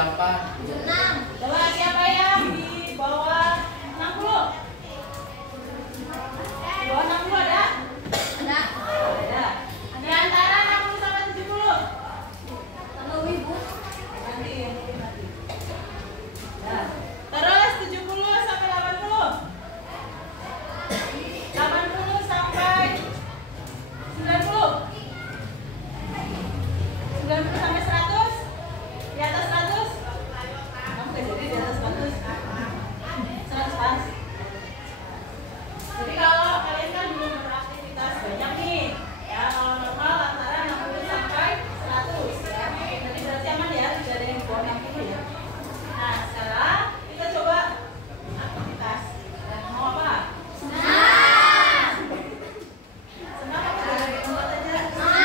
78. 76. Coba siapa yang di bawah 60? Di bawah 60 ada? Ada. Ada. Di antara 60 sampai 70? Sama Wibu. Nanti. Nah, terus 70 sampai 80? 80 sampai 90? 90 sampai 100? Di atas 100? Kamu gak jadi di atas 100? 100 pas. Jadi kalau kalian kan belum beraktivitas banyak nih, ya kalau normal antara 60 sampai 100 ya. Jadi berarti aman ya, tidak ada yang di bawah 60 ya. Nah sekarang kita coba aktivitas. Dan mau apa? Senam. Senang apa dari tempat aja? Senam.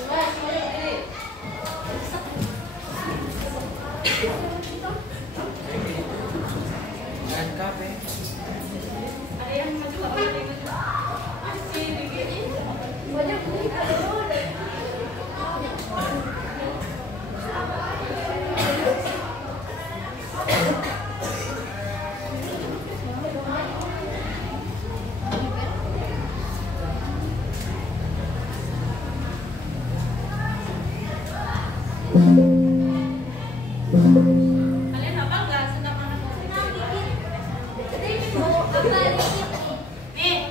Coba semuanya berdiri. Dan kafe. Ada yang maju apa? Ada yang maju? Masih dikit. Banyak Kalian hafal nggak senam anak? Senam dikit. Jadi mau apa dikit? Nih,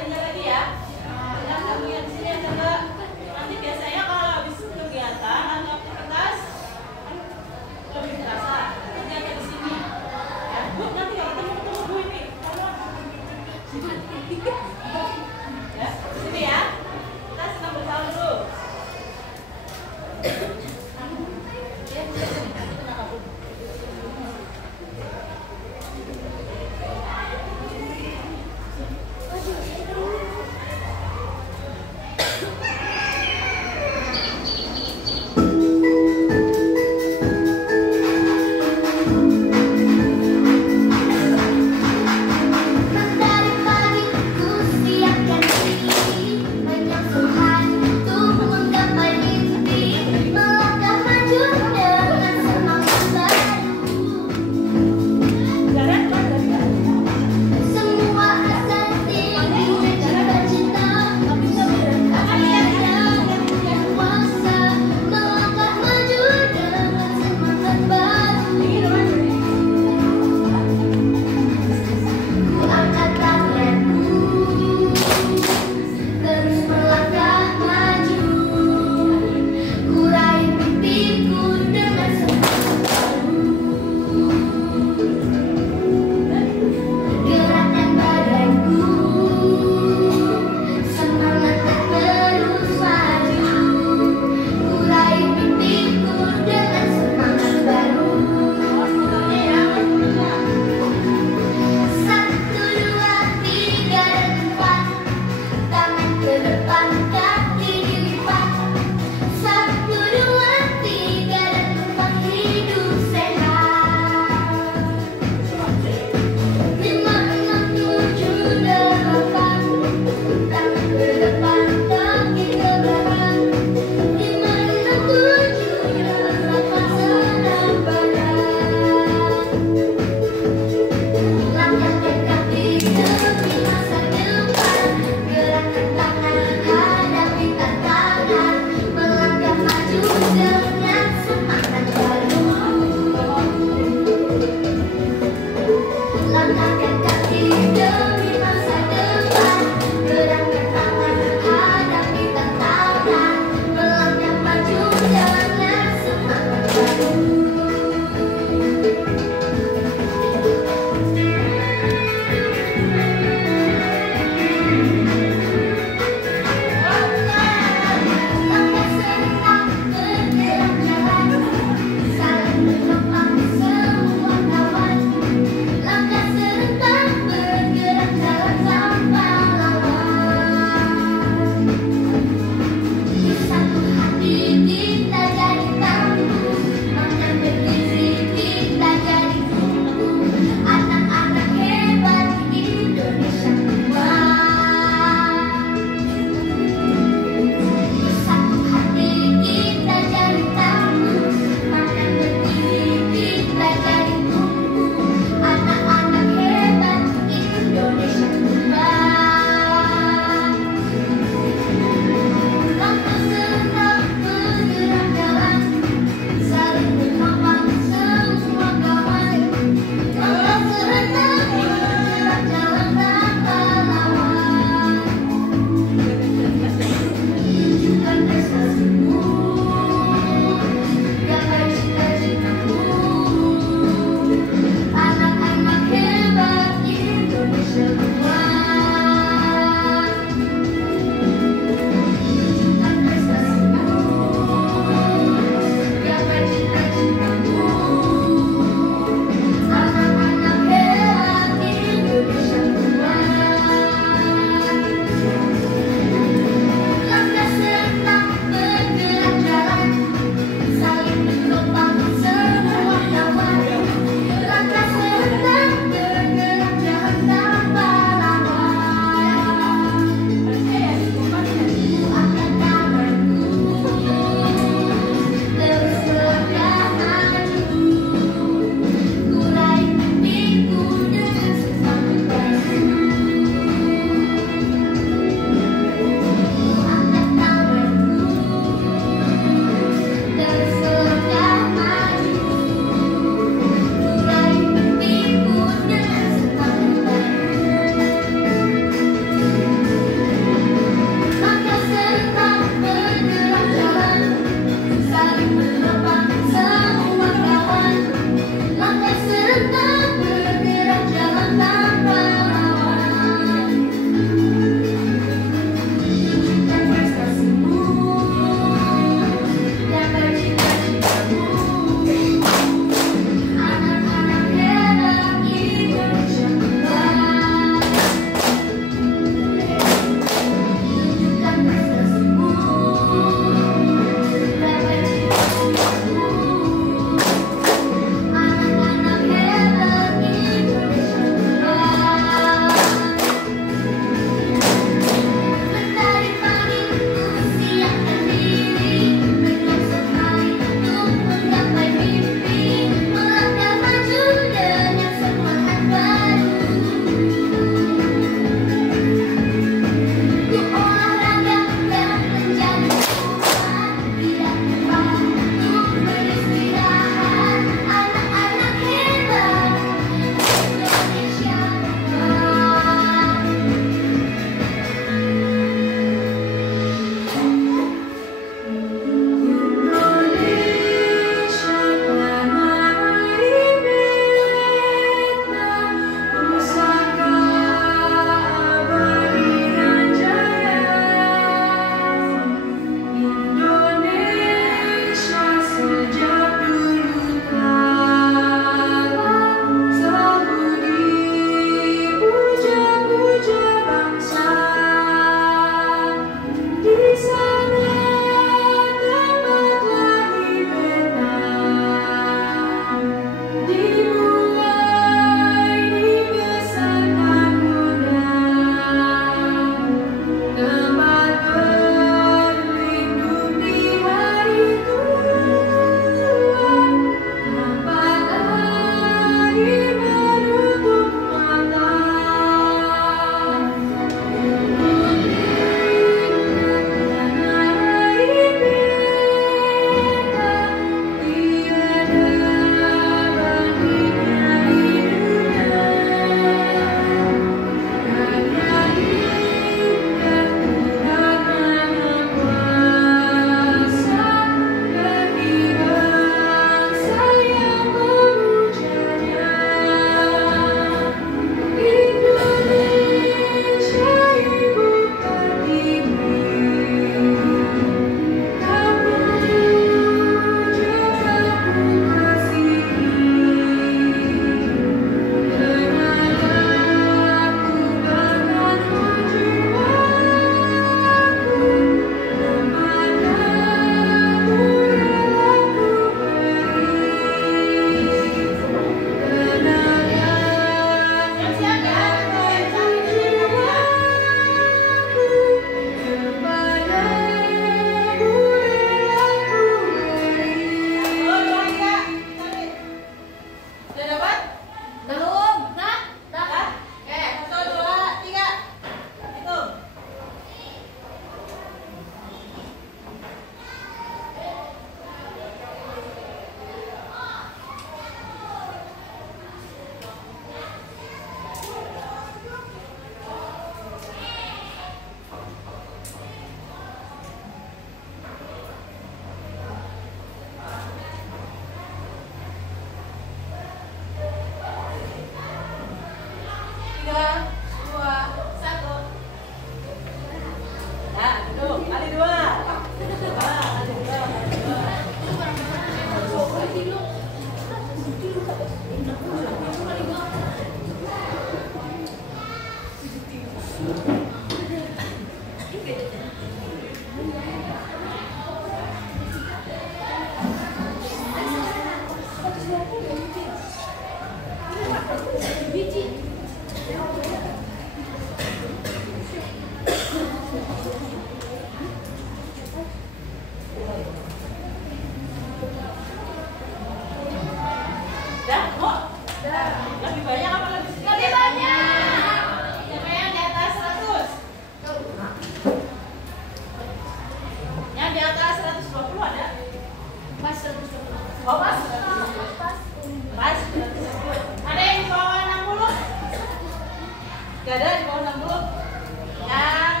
Gak ada di bawah 60. Yang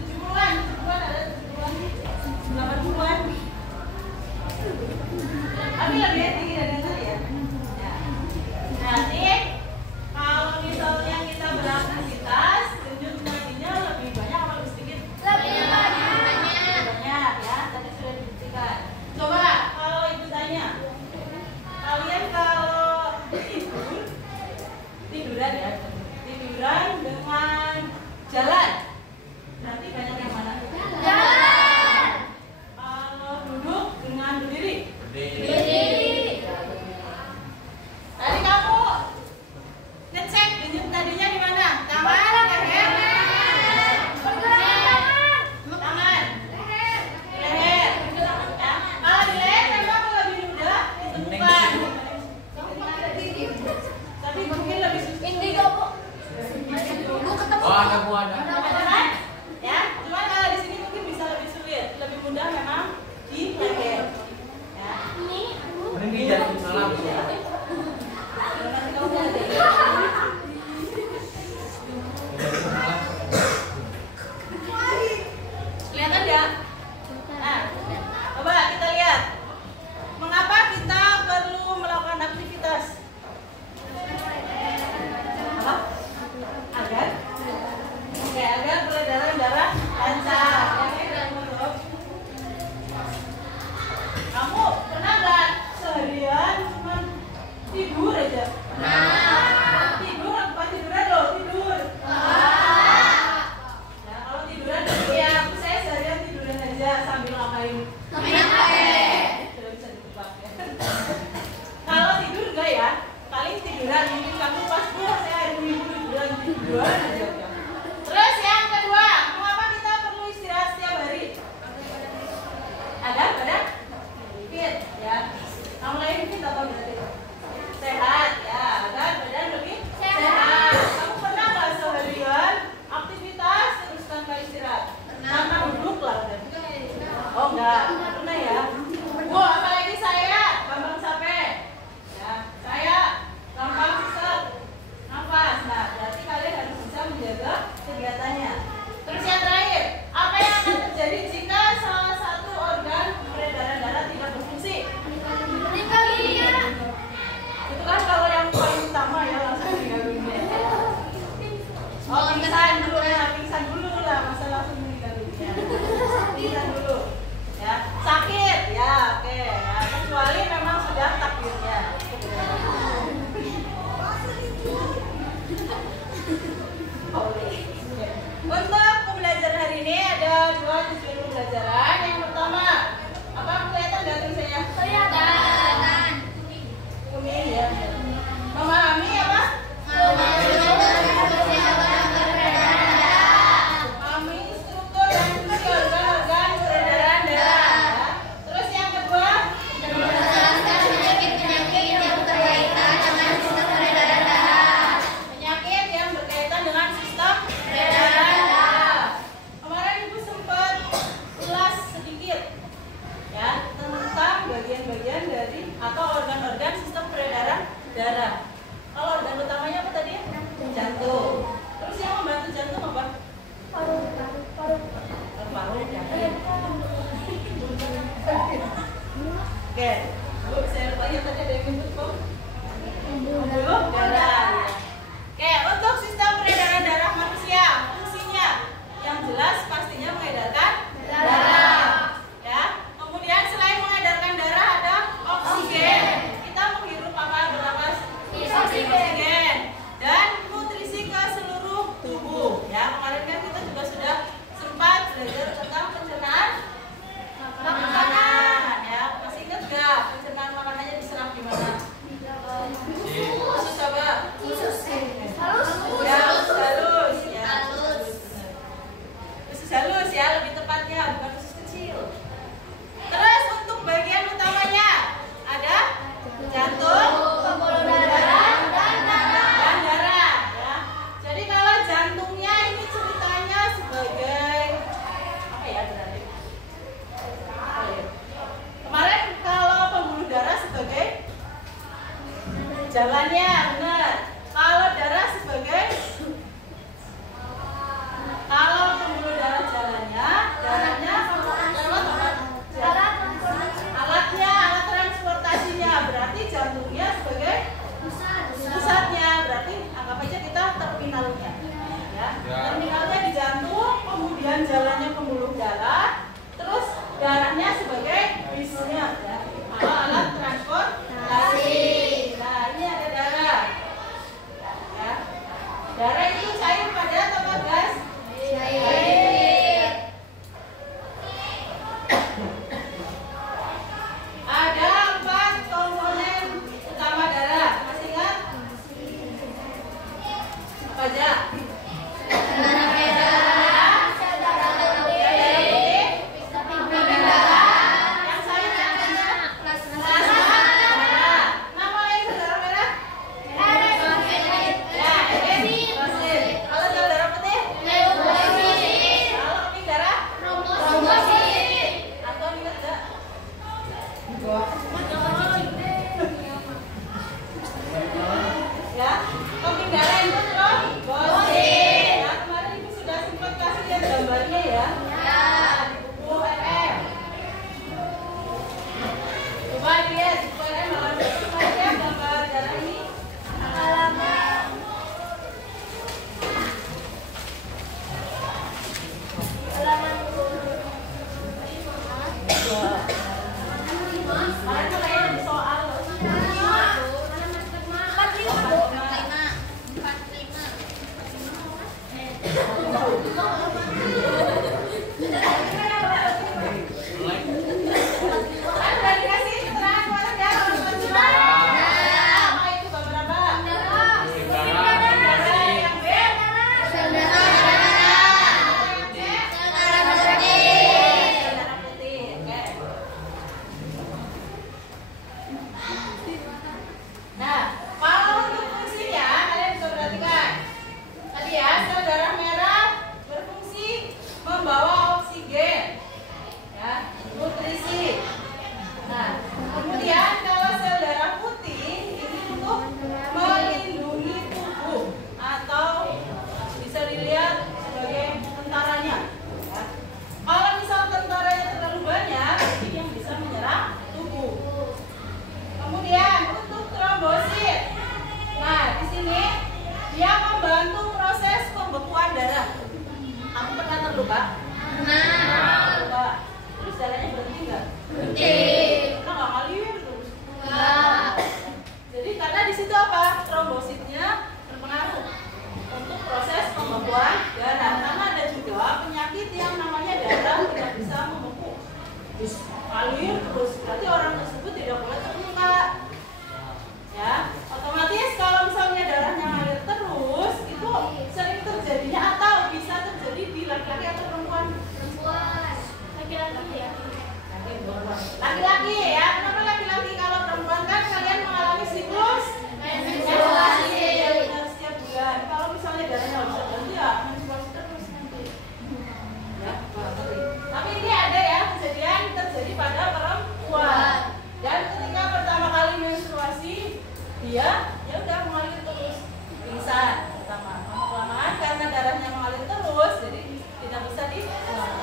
70-an, 70-an ada 70-an, 80-an. Tapi lebih tinggi dari yang tadi ya. Nanti kalau misalnya kita beraktivitas, denyut nadinya lebih banyak atau lebih sedikit? Lebih banyak. Lebih banyak ya, tadi sudah dibuktikan. Coba kalau ibu tanya, kalian kalau tiduran ya, tiduran dengan jalan, berarti banyak yang mana? Jalan. Kalau duduk dengan berdiri. Berdiri. Tadi kamu ngecek denyut nadinya di mana? Tangan, leher, tangan, leher. Ya. Kalau di leher memang lebih mudah ditentukan. Tapi mungkin lebih susah. Indigo, Bu. Bu ketemu. Oh, ada Bu, ada. Ada kan? Ya. Cuma kalau di sini mungkin bisa lebih sulit. Lebih mudah memang di leher. Ya. Ini aku. Mending di jantung salam. Nanti kamu lihat ya. Kelihatan ya? Nah, coba kita lihat. Mengapa kita perlu melakukan aktivitas? Apa? Agar? Oke, agar peredaran darah lancar. Kamu pernah nggak seharian cuma tidur aja? Tidur apa tiduran loh? Tidur. Nah, kalau tiduran ya saya seharian tiduran aja sambil ngapain? Sudah bisa ditebak ya. Kalau tidur enggak ya? Paling tiduran mungkin kamu pas saya hari minggu tiduran aja. Terus yang kedua, mengapa kita perlu istirahat setiap hari? Agar badan fit ya. Kamu lain fit atau berarti sehat ya, agar badan lebih sehat. Kamu pernah nggak seharian aktivitas terus tanpa istirahat? Tanpa duduk lah. Oh enggak pernah ya. Bu, apalagi saya gampang capek. Ya, saya gampang sesak nafas. Nah, berarti kalian harus bisa menjaga kegiatannya. Terus yang terakhir, apa yang akan terjadi jika salah satu organ peredaran darah tidak berfungsi? Itu kan kalau yang paling utama ya langsung meninggal dunia. Oh, pingsan dulu lah, masa langsung meninggal dunia. Pingsan dulu. Ya, sakit ya, oke ya. Kecuali memang sudah takdirnya. Untuk pembelajaran hari ini ada 2 tujuan pembelajaran. Yang pertama, apa kelihatan nggak tulisannya? Kelihatan. Kuning ya. Memahami apa? Memahami struktur dan fungsi organ-organ peredaran darah. Ya. Terus yang kedua, Menjelaskan penyakit-penyakit yang berkaitan dengan sistem peredaran darah. penyakit yang berkaitan dengan sistem peredaran darah. Kemarin Ibu sempat ulas sedikit ya tentang bagian-bagian dari atau organ-organ sistem peredaran darah. Kalau organ utamanya apa tadi? Jantung. Terus yang membantu jantung apa? Paru. Oke, Bu, saya tanya tadi ada yang nyebut kok. Pembuluh darah. Oke, untuk sistem peredaran darah manusia, fungsinya yang jelas pastinya mengedarkan darah. Ya. Kemudian selain mengedarkan darah ada oksigen. Kita menghirup apa bernapas? Oksigen. Dan nutrisi ke seluruh tubuh. Ya, kemarin kan kita juga sudah sempat belajar tentang pencernaan makanan. Ya, masih ingat nggak pencernaan makanannya diserap di mana? Usus coba. Ya, usus halus ya. Usus halus ya, lebih tepatnya bukan usus kecil. Terus untuk bagian utamanya ada jantung, pembuluh darah, dan darah. Ya. Jadi kalau jantungnya ini ceritanya sebagai apa ya berarti? Kemarin kalau pembuluh darah sebagai jalannya, benar. Kalau darah sebagai membantu proses pembekuan darah. Kamu pernah terluka? Nah. Terluka. Terus darahnya berhenti nggak? Berhenti. Pernah nggak ngalir terus? Enggak. Jadi karena di situ apa? Trombositnya berpengaruh untuk proses pembekuan darah. Karena ada juga penyakit yang namanya darah tidak bisa membeku. Ngalir terus, berarti orang tersebut tidak boleh terluka. Ya, otomatis kalau misalnya darahnya ngalir terus, itu sering terjadinya atau bisa terjadi di laki-laki atau perempuan? Perempuan. Laki-laki ya. Laki-laki ya. Kenapa laki-laki? Kalau perempuan kan kalian mengalami siklus Menstruasi. ya, benar, setiap bulan. Kalau misalnya darahnya nggak bisa berhenti ya menstruasi terus nanti. Ya, tapi ini ada ya kejadian terjadi pada perempuan. Dan ketika pertama kali menstruasi, dia ya udah mengalir terus, pingsan pertama. Lama-kelamaan karena darahnya mengalir terus, jadi tidak bisa dibuang.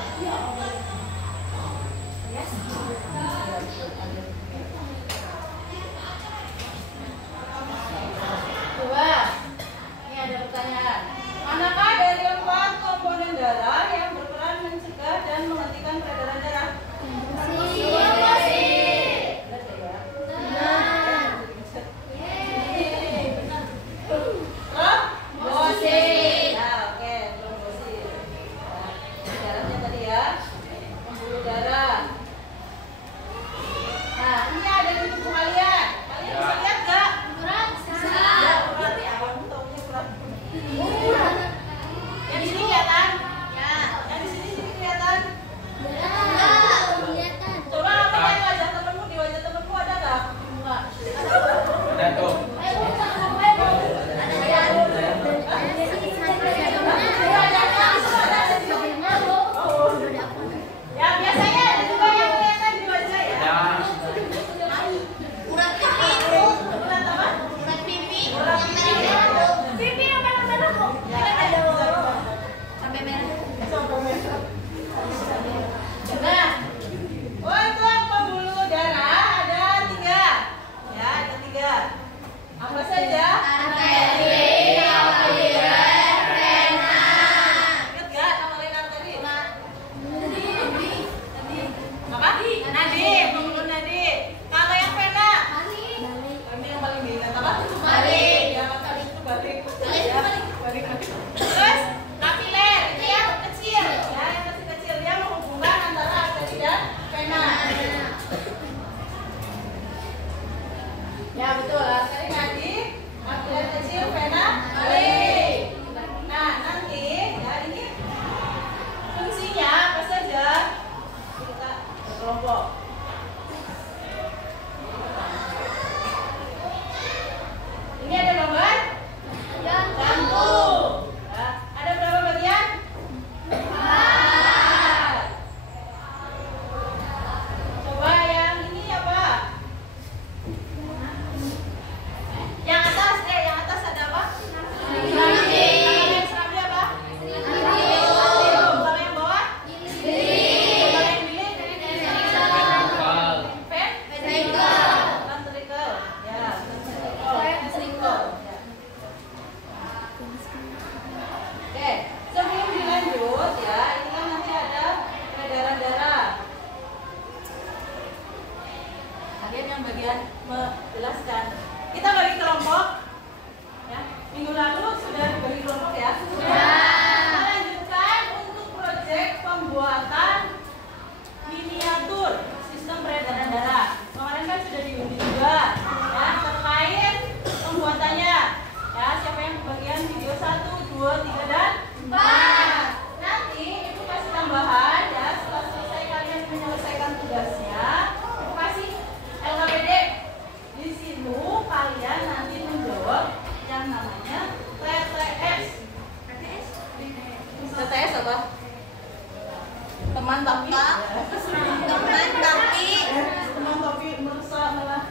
Dua, ini ada pertanyaan. Manakah dari 4 komponen darah yang berperan mencegah dan menghentikan peredaran darah? Trombosit. Nah, oke, trombosit. Nah, darahnya tadi ya, pembuluh darah. Nah, ini ada di tubuh kalian. Kalian bisa lihat nggak? Ya, urat. Kamu taunya urat. Yang di sini kelihatan? Yang di sini kelihatan? Coba kamu lihat wajah temenmu, di wajah temenmu ada nggak? Enggak. Ada tuh. Ya, biasanya ada juga yang kelihatan di wajah ya. Urat pipi. Urat apa? Urat pipi. Urat Merah. Pipi yang merah-merah kok. Ya, bisa. Sampai merah. Sampai merah. Nah, untuk pembuluh darah ada 3. Ya, ada 3. Apa saja? Arteri, kapiler, vena. Ingat nggak nama lain arteri? Apa? Nadi. Nadi, pembuluh nadi. Kalau yang vena? Ini yang paling diingat apa? Balik. Ya, makanya itu balik. Balik, Ya, balik. balik. Terus kapiler, itu yang kecil. Ya, yang kecil-kecil dia menghubungkan antara arteri dan vena. Ya, betul. Arteri nadi, kapiler kecil, vena balik. Nah, nanti ya ini fungsinya apa saja? Kita berkelompok. Ini ada gambar jantung. Ya, ada berapa bagian? 4. Coba yang ini apa? Yang atas ada apa? Serambi. Kalau yang serambi apa? Kalau yang bawah? Kalau yang bilik? Ventricle. Ya, ventricle. Ya. Oke, sebelum dilanjut ya, ini kan nanti ada peredaran darah. Kalian yang bagian menjelaskan. Kita bagi kelompok. Ya, minggu lalu sudah dibagi kelompok ya. Kita lanjutkan untuk proyek pembuatan miniatur sistem peredaran darah. Kemarin kan sudah diundi juga ya terkait pembuatannya. Ya, siapa yang bagian video 1, 2, 3 dan 4. Nanti itu kasih tambahan ya, setelah selesai kalian menyelesaikan tugasnya, aku kasih LKPD. Di situ kalian nanti menjawab yang namanya TTS. TTS apa? Teman tapi Teman tapi teman tapi merusak malah.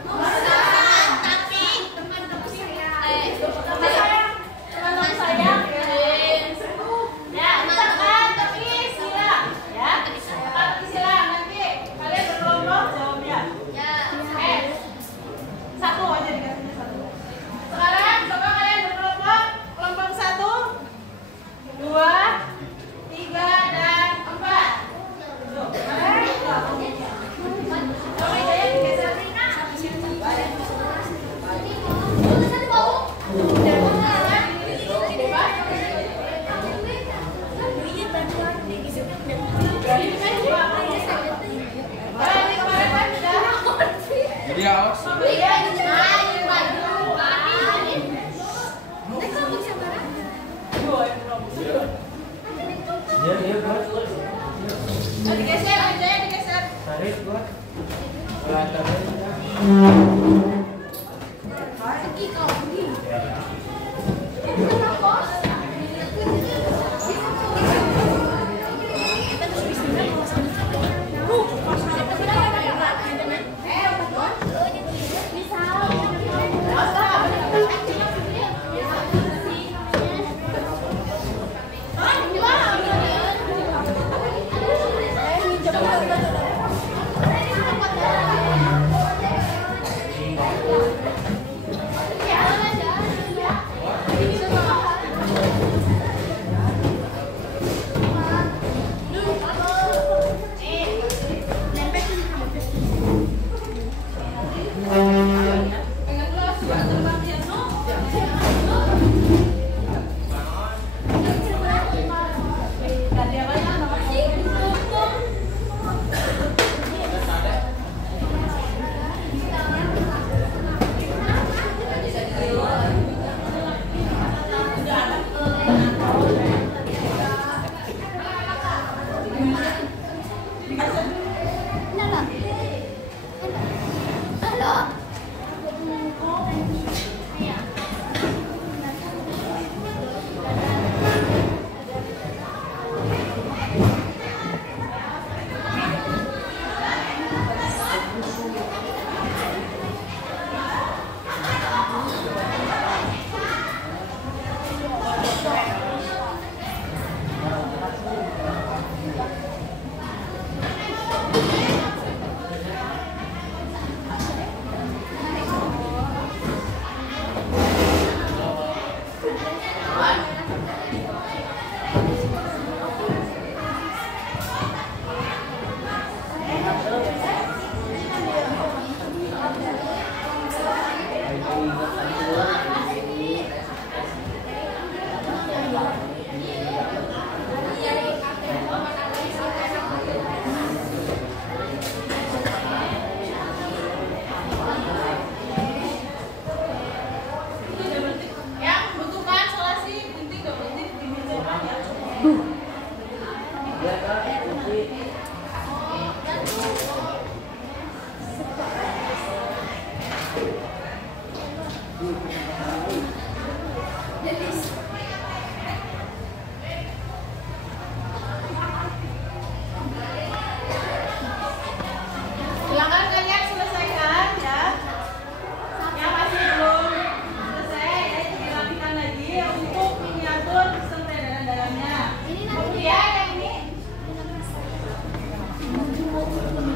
tapi teman tapi Teman sayang ya, kita kan tapi silang ya. Tapi silang nanti kalian berkelompok jawabnya. Satu aja dikasihnya 1. Sekarang coba kalian berkelompok, kelompok 1 Silakan kalian selesaikan ya. Yang masih belum selesai ya, dirapikan lagi untuk miniatur sistem peredaran darahnya. Kemudian yang ini jumbo peredaran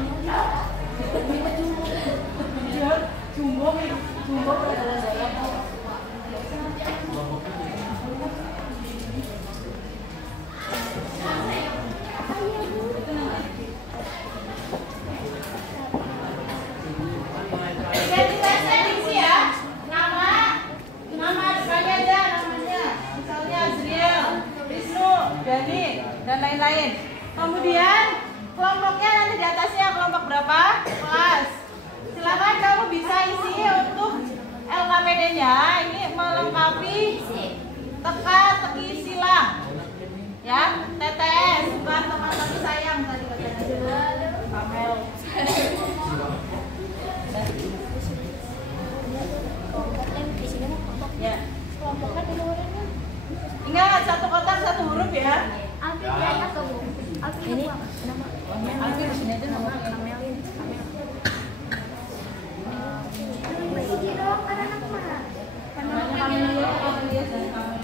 darah. Identitasnya diisi ya, nama depannya aja namanya, misalnya Azriel, Wisnu, Dani, dan lain-lain. Kemudian kelompoknya nanti di atasnya kelompok berapa? Kelas. Silakan kamu bisa isi untuk LKPD-nya ini melengkapi teka-teki silang, ya TTS bukan teman-teman sayang tadi katanya. Kamel. Ya. Ingat satu kotak satu huruf ya. Ini nama Alfi di sini aja nama Kamelin. namanya Kamelia, Kamelia dan Kamel.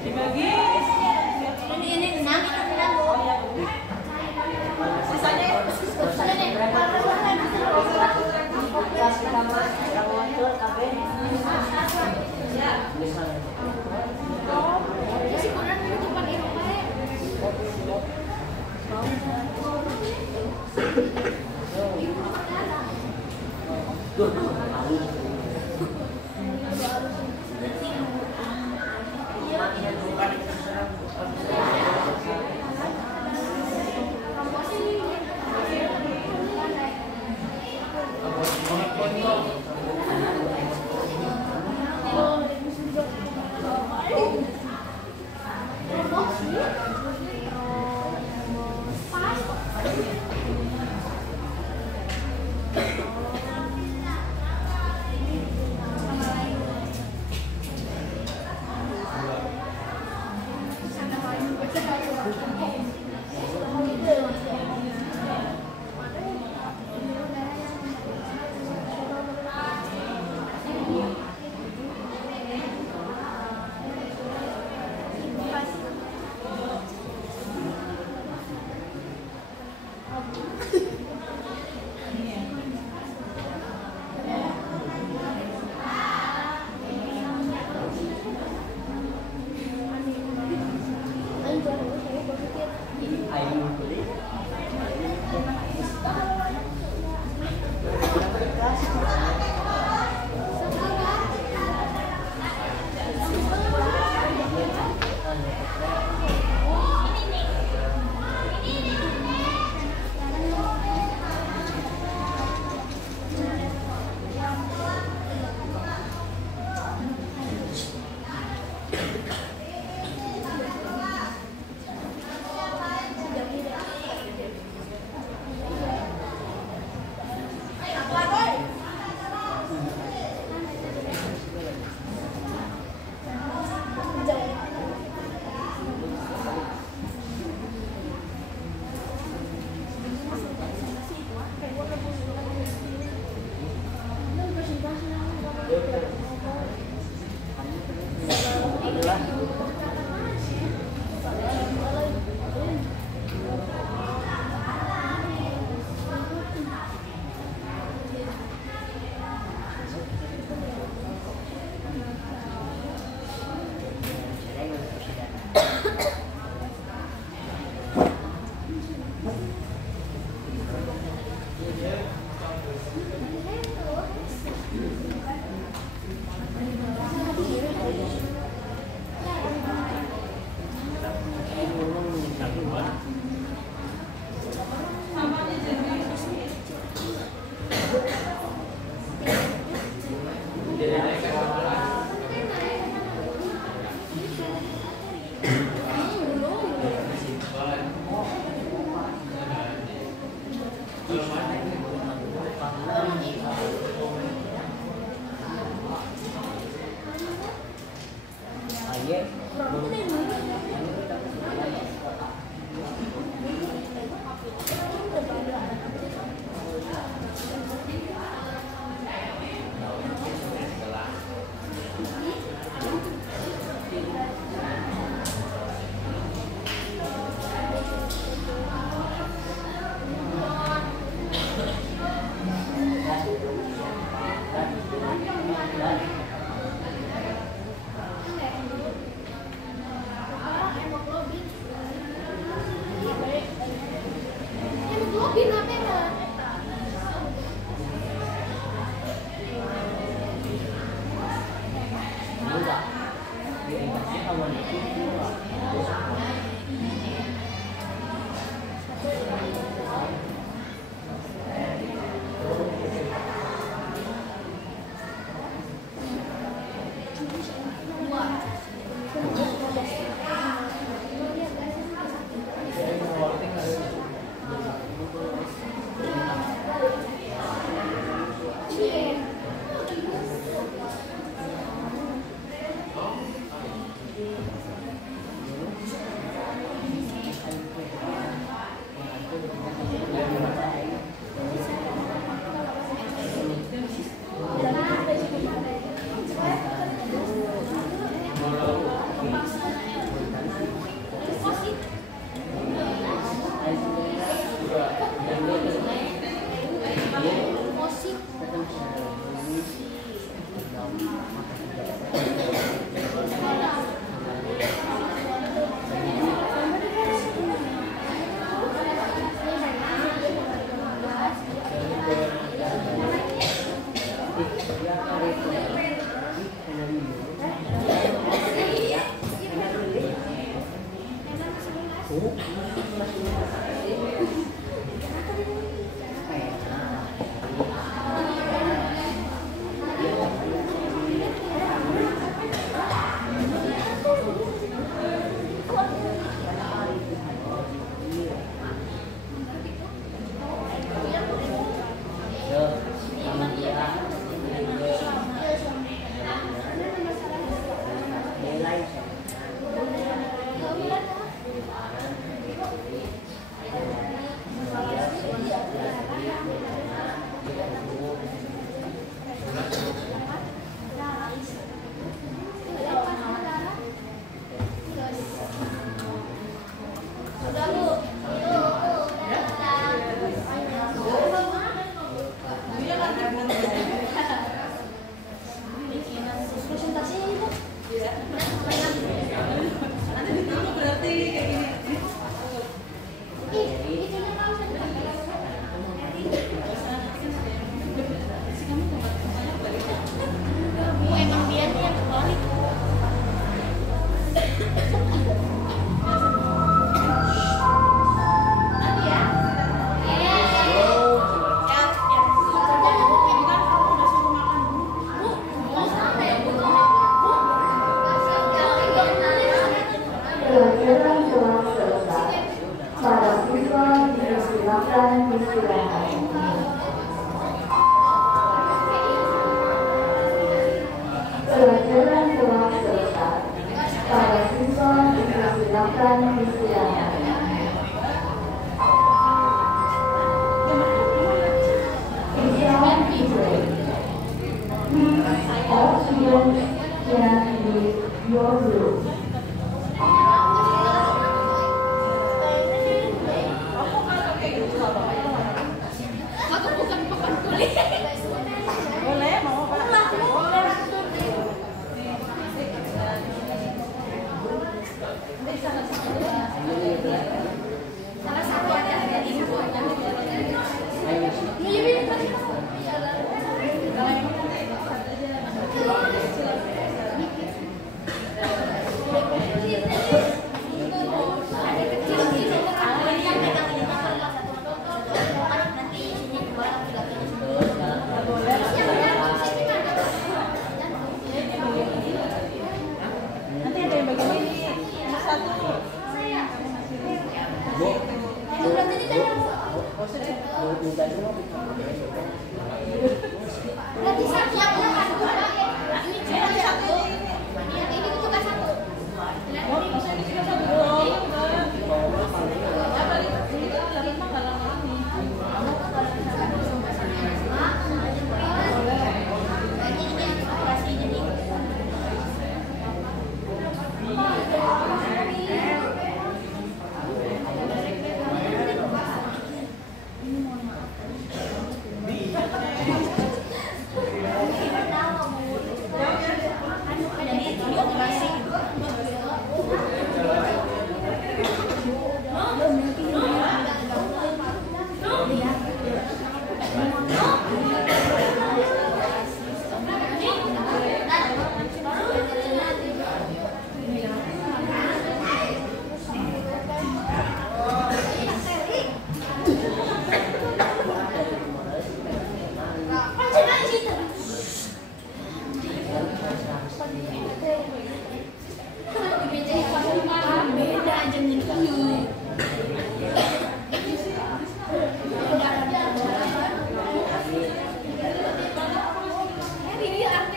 Dibagi Ini enam itu bilang Bu. sisanya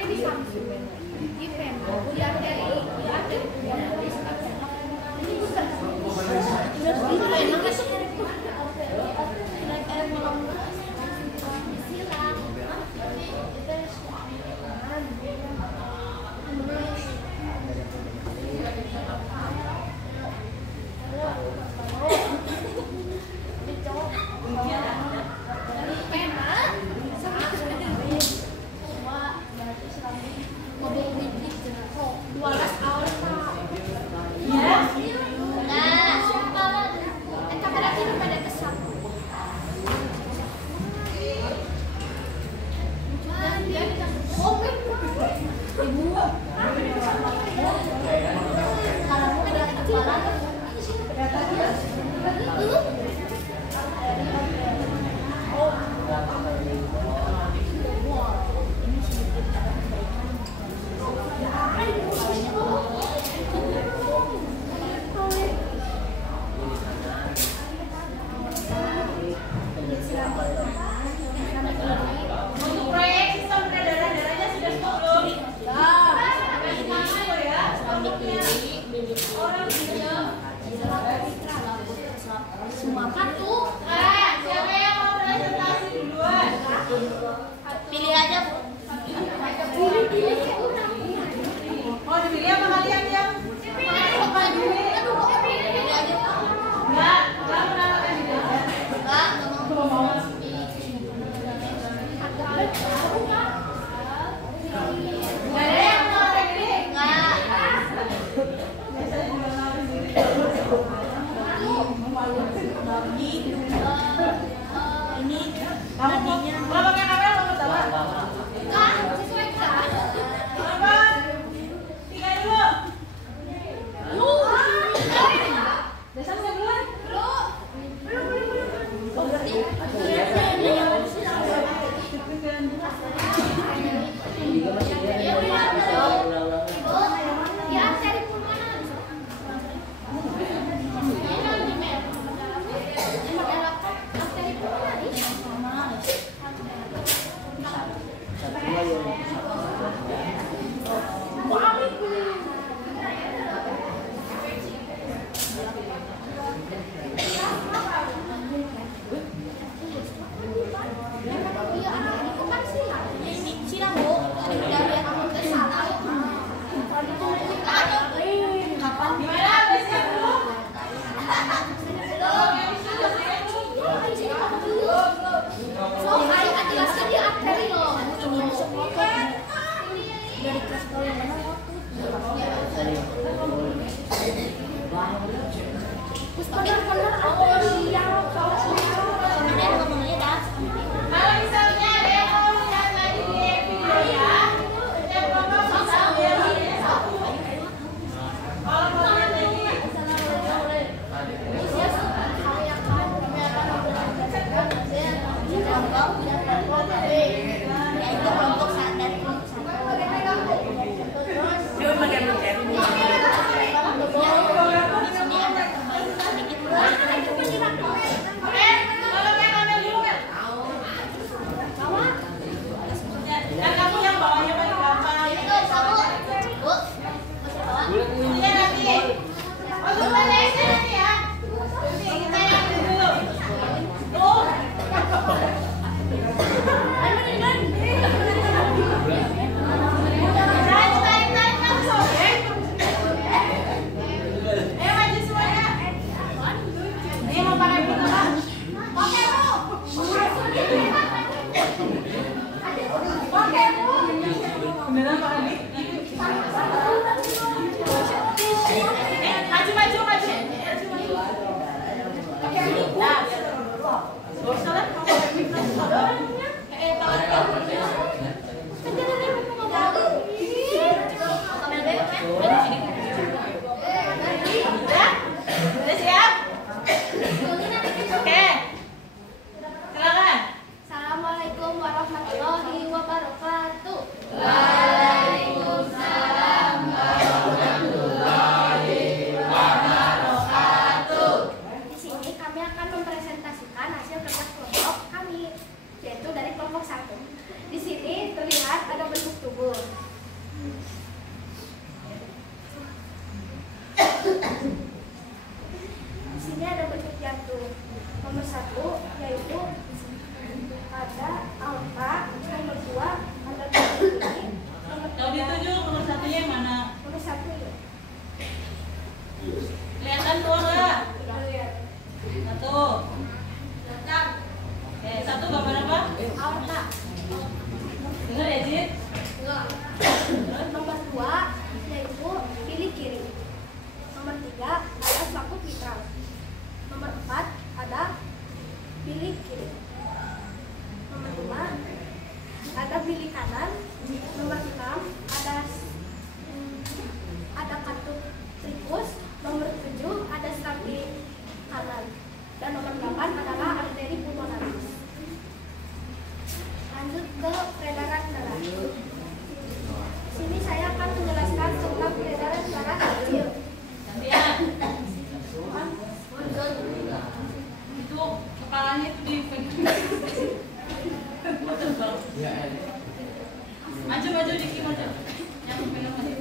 di Samsung. Di Pemda. Udah dari ini bukan. Itu emang sih. macam yang minum aja.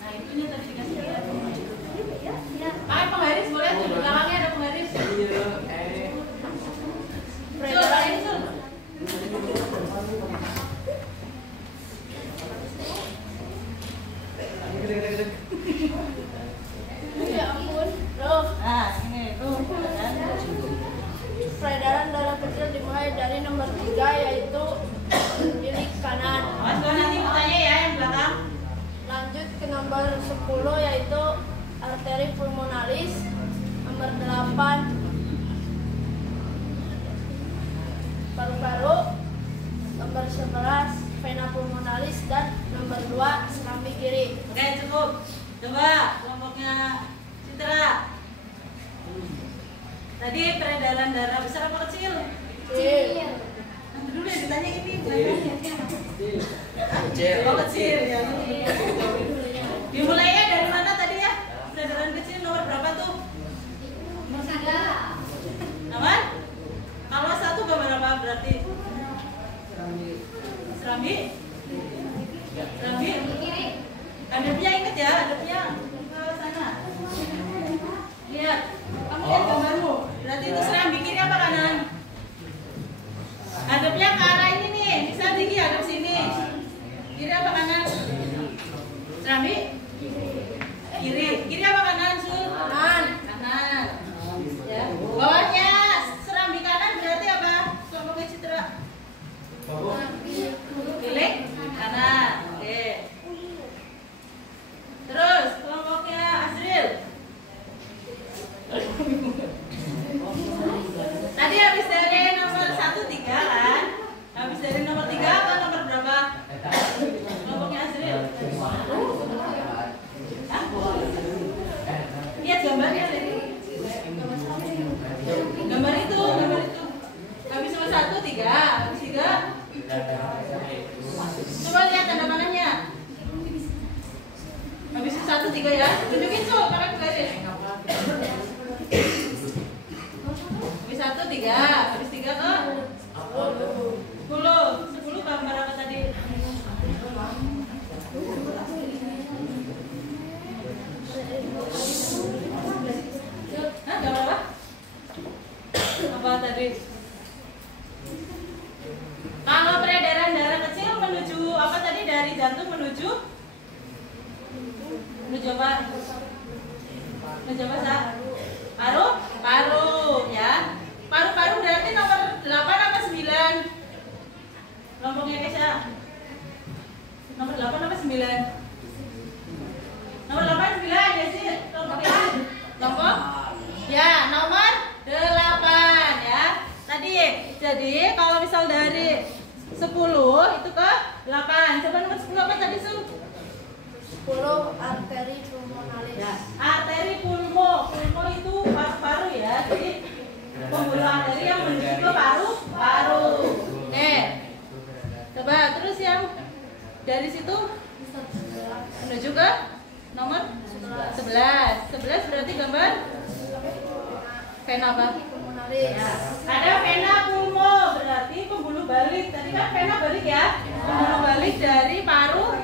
Nah itunya tadi dikasih ya. Ah penggaris boleh tuh di belakangnya ada penggaris. Peredaran itu. Ya ampun. Loh, Nah ini tuh kan. peredaran darah kecil dimulai dari nomor 3 yaitu kiri kanan. Mas Tuan nanti bertanya ya yang belakang. Lanjut ke nomor 10 yaitu arteri pulmonalis. Nomor 8 paru-paru. Nomor 11 vena pulmonalis dan nomor 2 serambi kiri. Oke cukup. Coba kelompoknya Citra. Tadi peredaran darah besar apa kecil? Kecil. Nanti dulu yang ditanya ini. Kecil. Oh kecil ya. Dimulainya dari mana tadi ya? Peredaran kecil nomor berapa tuh? Nomor 3. Nomor? Kalau 1 gambar apa berarti? Serambi? Serambi? Hadapnya ingat ya, hadapnya ke sana. Lihat, kamu lihat gambarmu. Berarti itu serambi kiri apa kanan? Hadapnya ke arah ini nih, bisa Diki hadap sini. Kiri apa kanan? Serambi? Kiri. Kiri apa kanan, Sul? Kanan. Kanan. Ya. Bawahnya serambi kanan berarti apa? Kelompoknya Citra. Pilih kanan. Oke. Terus kelompoknya Azril. Tadi habis dari nomor 1 3 kan? Habis dari nomor 3 atau nomor berapa? Kelompoknya Azril. Hah? Lihat gambarnya tadi. Gambar itu. Habis nomor 1 3, habis 3. Coba lihat tanda panahnya. Habis 1 3 ya. Tunjukin Sul, karena garis. Habis 1 3, habis 3 ke 10 gambar apa tadi? Hah, gambar apa? Apa tadi? Kalau peredaran darah kecil menuju apa tadi, dari jantung menuju apa? Menuju apa, Sa? Paru ya. Paru berarti nomor 8 apa 9? Kelompoknya Kesha. Nomor 8 apa 9? Nomor 8 9 ya sih kelompoknya. Kelompok? Ya, nomor 8 ya. Tadi jadi kalau misal dari 10 itu ke 8. Coba nomor 10 apa tadi, Su? 10 arteri pulmonalis. Ya, arteri pulmo itu paru-paru ya. Jadi pembuluh arteri yang menuju ke paru. Oke. Coba terus yang dari situ menuju ke nomor 11. 11 berarti gambar vena apa? Pulmonalis. Ya. Ada vena pulmo berarti pembuluh balik. Tadi kan vena balik ya. Pembuluh balik dari paru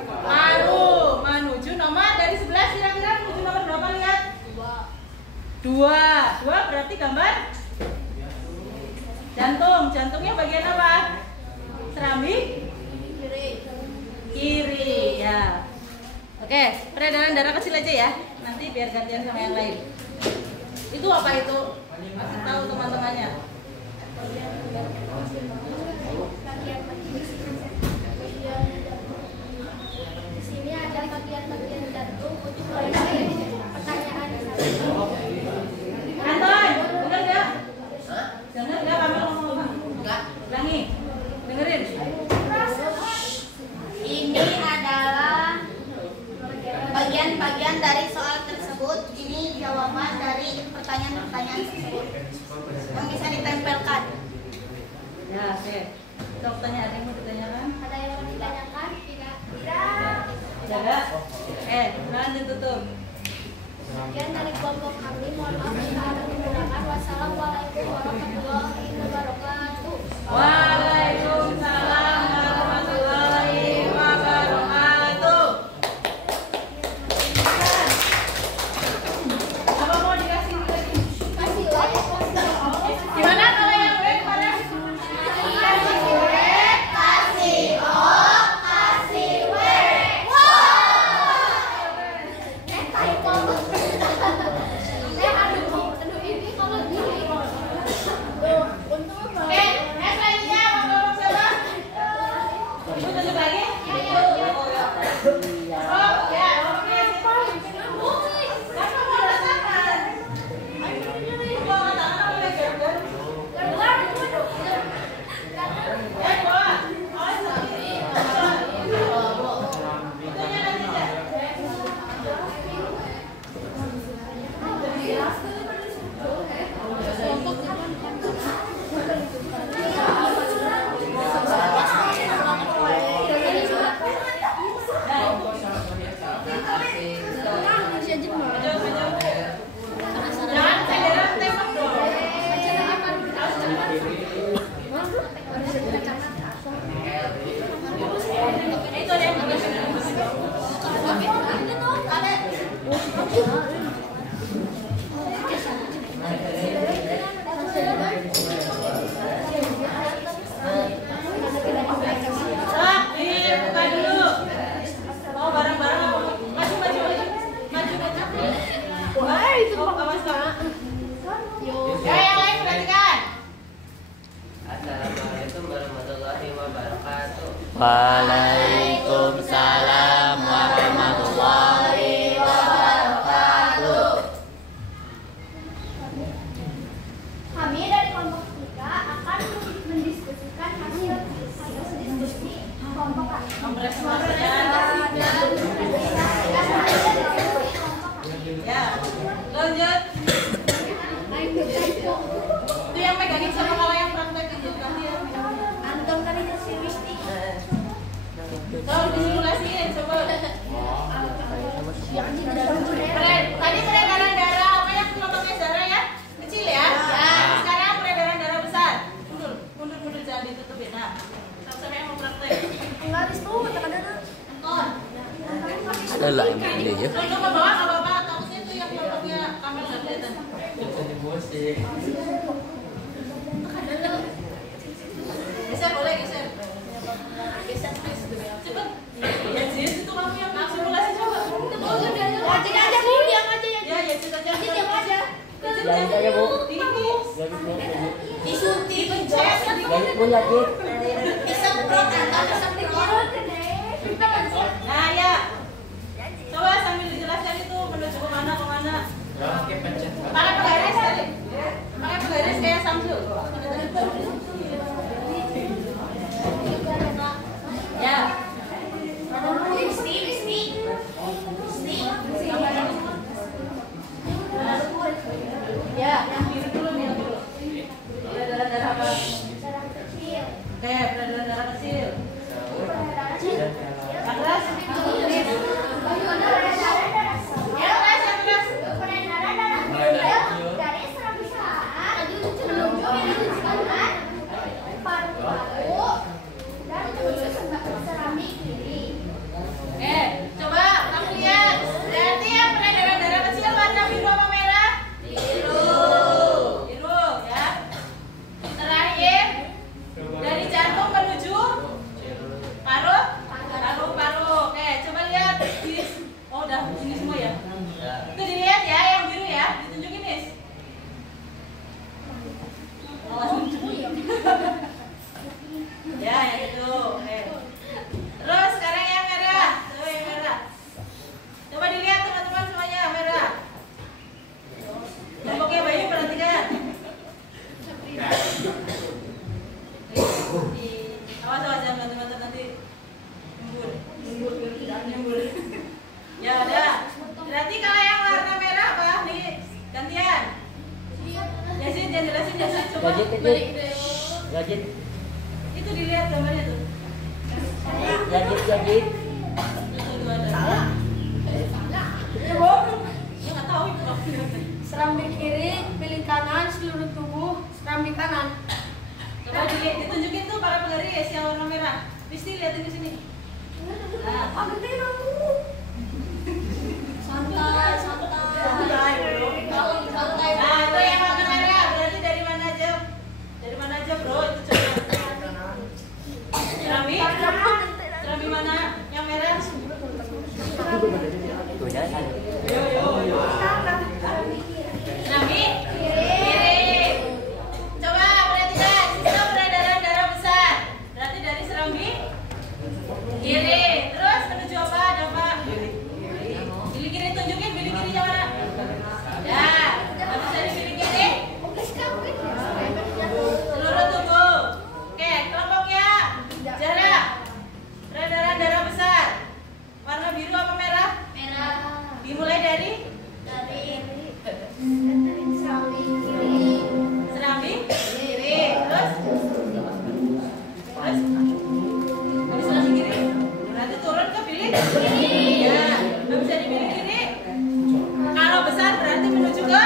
menuju nomor dari 11 kira-kira menuju nomor berapa, lihat? 2 berarti gambar jantungnya bagian apa? Serambi kiri ya. Oke, peredaran darah kecil aja ya, nanti biar gantian sama yang lain. Itu apa itu? Kasih tahu teman-temannya. Di sini ada bagian-bagian jantung untuk pertanyaan. Anton, dengar nggak? Dengar nggak kamu ngomong apa? Enggak. Ulangi, dengerin. Ini adalah bagian-bagian dari soal tersebut. Ini jawaban dari pertanyaan-pertanyaan tersebut yang bisa ditempelkan. Ya, oke. Kalau tanya ada yang mau ditanyakan? Ada yang mau ditanyakan? Tidak. Jaga. Jangan ditutup. Sekian dari kelompok kami. Mohon maaf jika ada kekurangan. Wassalamualaikum warahmatullahi wabarakatuh. Waalaikumsalam warahmatullahi Tunjuk lagi. Oh, ya, oke. Kan kamu rasakan. Bawa tangan apa lagi? Bawa. Awas lagi. Itunya nanti aja. Jangan kegeran tembak dong. Itu ada yang dibuka dulu. Mau bareng-bareng apa? Maju. Wah, itu Awas kamu. Ya, yang lain perhatikan. Assalamualaikum warahmatullahi wabarakatuh. Waalaikumsalam warahmatullahi wabarakatuh. Kami dari kelompok 3 akan mendiskusikan hasil diskusi kelompok kami. Ya, lanjut. Itu yang megangin sama kalau yang praktek itu kasih ya. Anton tadi kasih listrik. Kalau disimulasiin coba. Tadi peredaran darah apa yang kelompoknya darah ya? Kecil ya? Ya. Sekarang peredaran darah besar. Mundur jangan ditutupin. Nah, sama yang mau praktek. Enggak di situ, kadang-kadang. Anton. Ada lah yang gede ya. Tunduk ke bawah nggak apa-apa. Takutnya itu yang kelompoknya kamera nggak kelihatan. Geser boleh geser. Cepet. Ya Jis itu kamu yang simulasi coba. Wajib aja Bu, diam aja ya. Ya Jis aja. Diam aja. Lanjut aja, Bu. Ini. Disuntik. Dipencet. Lanjut pun lanjut. Bisa berkata, bisa berkata. Nah ya. Coba sambil dijelaskan itu menuju kemana. Oke, pencet. Pakai penggaris tadi. Pakai penggaris kayak Samsul. Ya. Ya, yang kiri dulu. Darah apa? Oke, peredaran darah kecil. Yang keras? Dari seram besar menuju paru-paru dan menuju seramik kiri. Oke, coba kamu lihat. Berarti yang peredaran darah kecil warna biru apa merah? Biru, ya. Terakhir dari jantung menuju paru. Oke, coba lihat. Oh, udah ini semua ya. Itu dilihat ya, yang biru ya. Ditunjukin, Nis. Awas nunjuk. Ya, yang itu. Oke. Terus sekarang yang merah. Coba yang merah. Coba dilihat teman-teman semuanya merah. Kelompoknya Bayu perhatikan. Awas jangan bantu-bantu nanti nyembur. Ya udah. Berarti kalau yang warna merah apa nih? Gantian. Jasin, jangan jelasin Jasin. Coba balik. Lanjut. Itu dilihat gambarnya tuh. Lanjut. Itu ada. Salah. Ya bohong. Ya nggak tahu itu. Serambi kiri, pilih kanan, seluruh tubuh, serambi kanan. Coba dilihat, ditunjukin tuh para penggaris yang warna merah. Pisti liatin ke sini. Nah, Santai. nah itu yang warna merah. Berarti dari mana aja? Dari mana aja bro? Itu coba. Serambi mana? Yang merah? Tuh jalan. Serambi kiri. Coba perhatikan sistem peredaran darah besar. Berarti dari serambi Ya, nggak bisa dipilih kiri. Kalau besar berarti menuju ke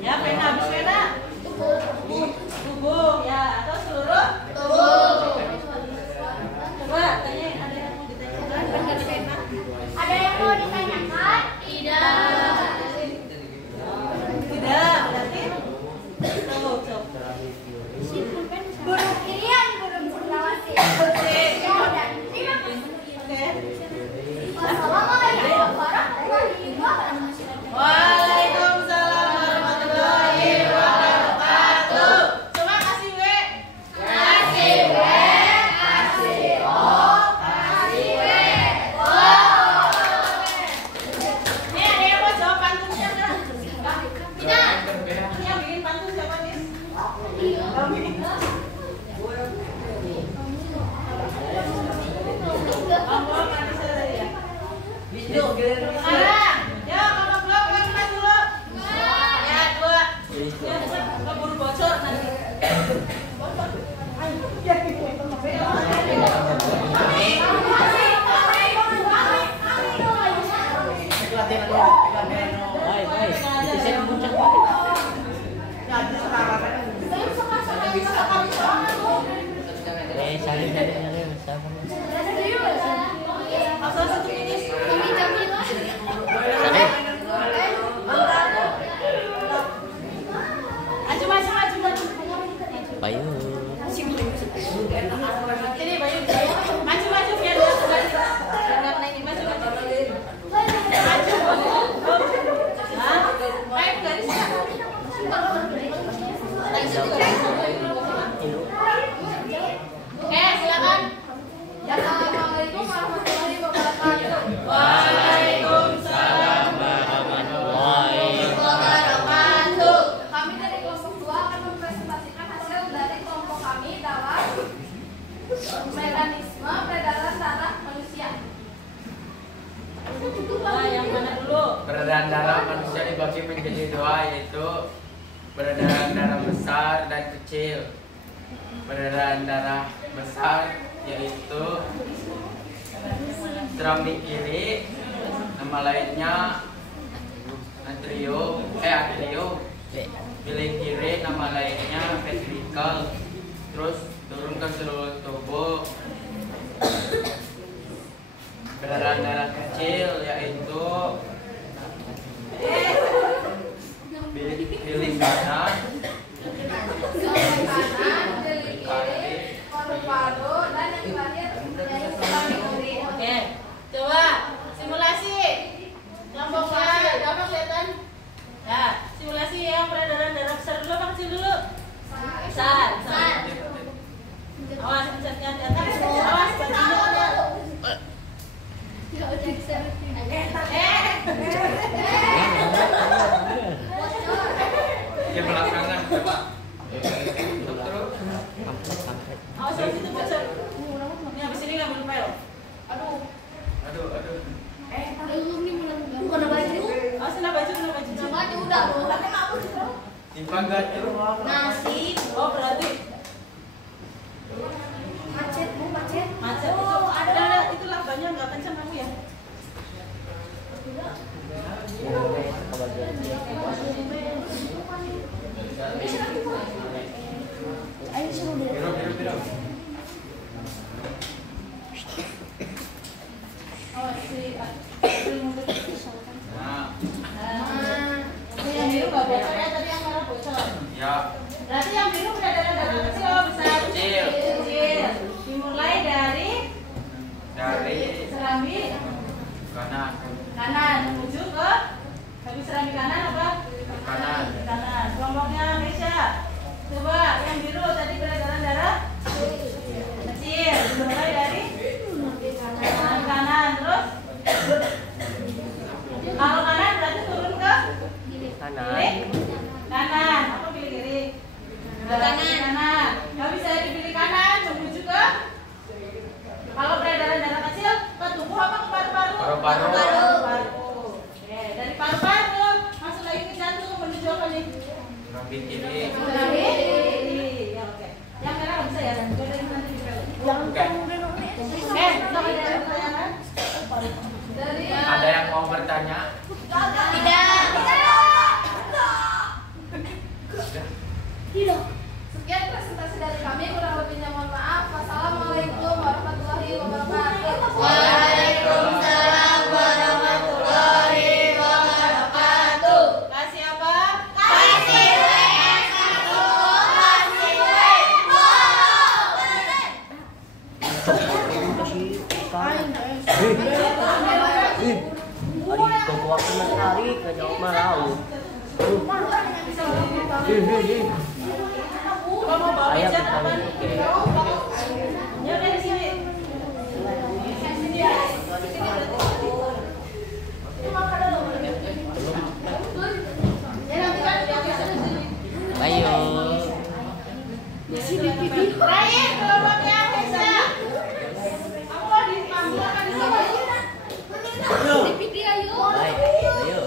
ya pena, habis pena tubuh ya atau seluruh coba tanya, ada yang mau ditanyakan? Ada yang mau ditanyakan? Tidak, berarti tuh. Burung irian, burung sulawesi. Oke. Ya udah. Terima kasih. Oke. Wassalamualaikum warahmatullahi wabarakatuh. Waalaikumsalam warahmatullahi wabarakatuh. Coba kasih W. Kasih W, kasih O, kasih W. Nih ada yang mau jawab pantunnya kan? Tidak. Yang bikin pantun siapa nih? Kamu kan bisa ya? Sekarang, ya kalau belum kan dulu. Ya 2. Ya keburu bocor nanti. Asal satu finish. Maju. Bayu. Ini Bayu. Maju biar dia kembali. Jangan naik maju. Hah? Baik garis. Silakan. Assalamualaikum warahmatullahi wabarakatuh. Waalaikumsalam Warahmatullahi wabarakatuh. Kami dari kelompok 2 akan mempresentasikan hasil dari kelompok kami dalam mekanisme peredaran darah manusia. Nah, yang mana dulu? Peredaran darah manusia dibagi menjadi 2, yaitu peredaran darah besar dan kecil. Peredaran darah besar yaitu keramik kiri, nama lainnya atrium. Pilih kiri, nama lainnya ventrikel. Terus turun ke seluruh tubuh. Peredaran darah kecil yaitu pilih kanan, Jeli kiri, paru-paru, dan yang terakhir keramik kiri. Oke. Coba simulasi. Kelompoknya apa kelihatan? Ya, simulasi yang peredaran darah besar dulu apa kecil dulu? Besar. Awas pencetnya di atas. Awas bajunya. ke belakangan coba. Terus Awas dari situ bocor. Ini habis ini nggak file. aduh. Bukan apa itu? Awas kena baju. Cuma udah loh. Timpang gacor. Nasi, Oh berarti macet, macet. macet itu. Ada itulah banyak nggak kencang kamu ya. Kebagian. balik ke jauh mah laut. Kalau mau bawa Ayam meja kita apa? oke. Ya udah di sini. Ayo. Raya, kelompoknya bisa. Aku di panggung kan di sini. Baik. Ayo.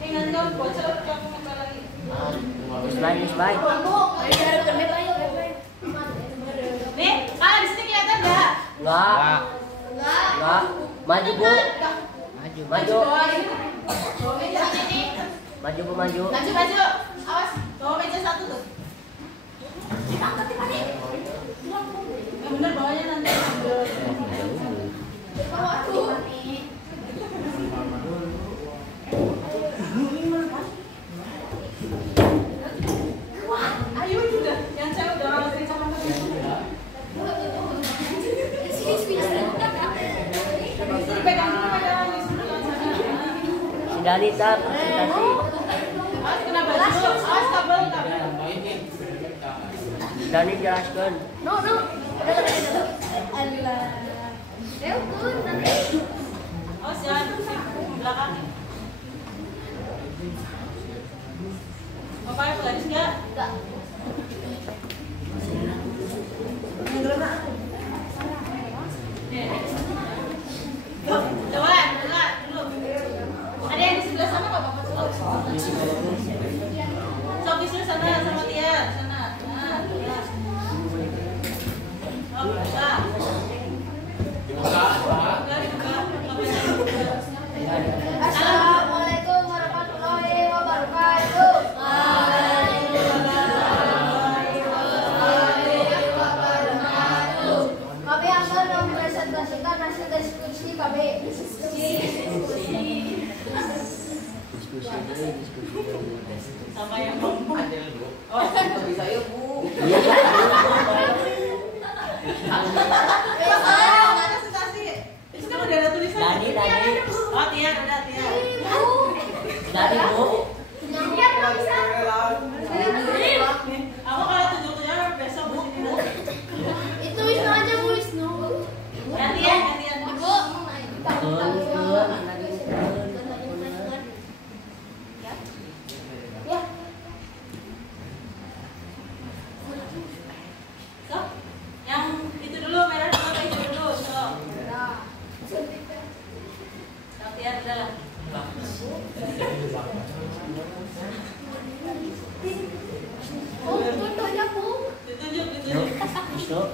Dengan dong bocor kamu makan lagi. Nice baik. Nih, ah di sini kelihatan enggak? Enggak. Enggak. Maju Bu. Maju. Bawa meja sini. Maju Bu, maju. Maju. Awas, bawa meja satu tuh. Yang bener bawanya nanti ambil. Ayo udah, yang cewek udah ngalamin sama kamu. Pegang di sebelah sana. Si Dani tak presentasi. Awas kena baju, awas kabel. Dani jelaskan. Awas jangan belakang. Bapaknya pelaris nggak? Coba dulu. Ada yang di sebelah sana nggak bapak dulu? Sok di sana sama Tia, sana. Nah, ya. Oh, bisa. Dibuka, Pak. Dibuka. Assalamualaikum warahmatullahi wabarakatuh. Kami akan mempresentasikan hasil diskusi kami. Sama yang ngomong. Adil, Bu. Oh, bisa yuk, Bu. Presentasi. Itu kan udah ada tulisan. Dani. Oh, Tia, udah Tia. Dani Bu. Aku kalau tunjuk-tunjuk besok di sini nanti. Itu Wisnu aja Bu Wisnu. Gantian. Ibu. So, yang itu dulu merah sama hijau dulu. So, gantian udah lah. Fotonya Bu. Ditunjuk. Besok.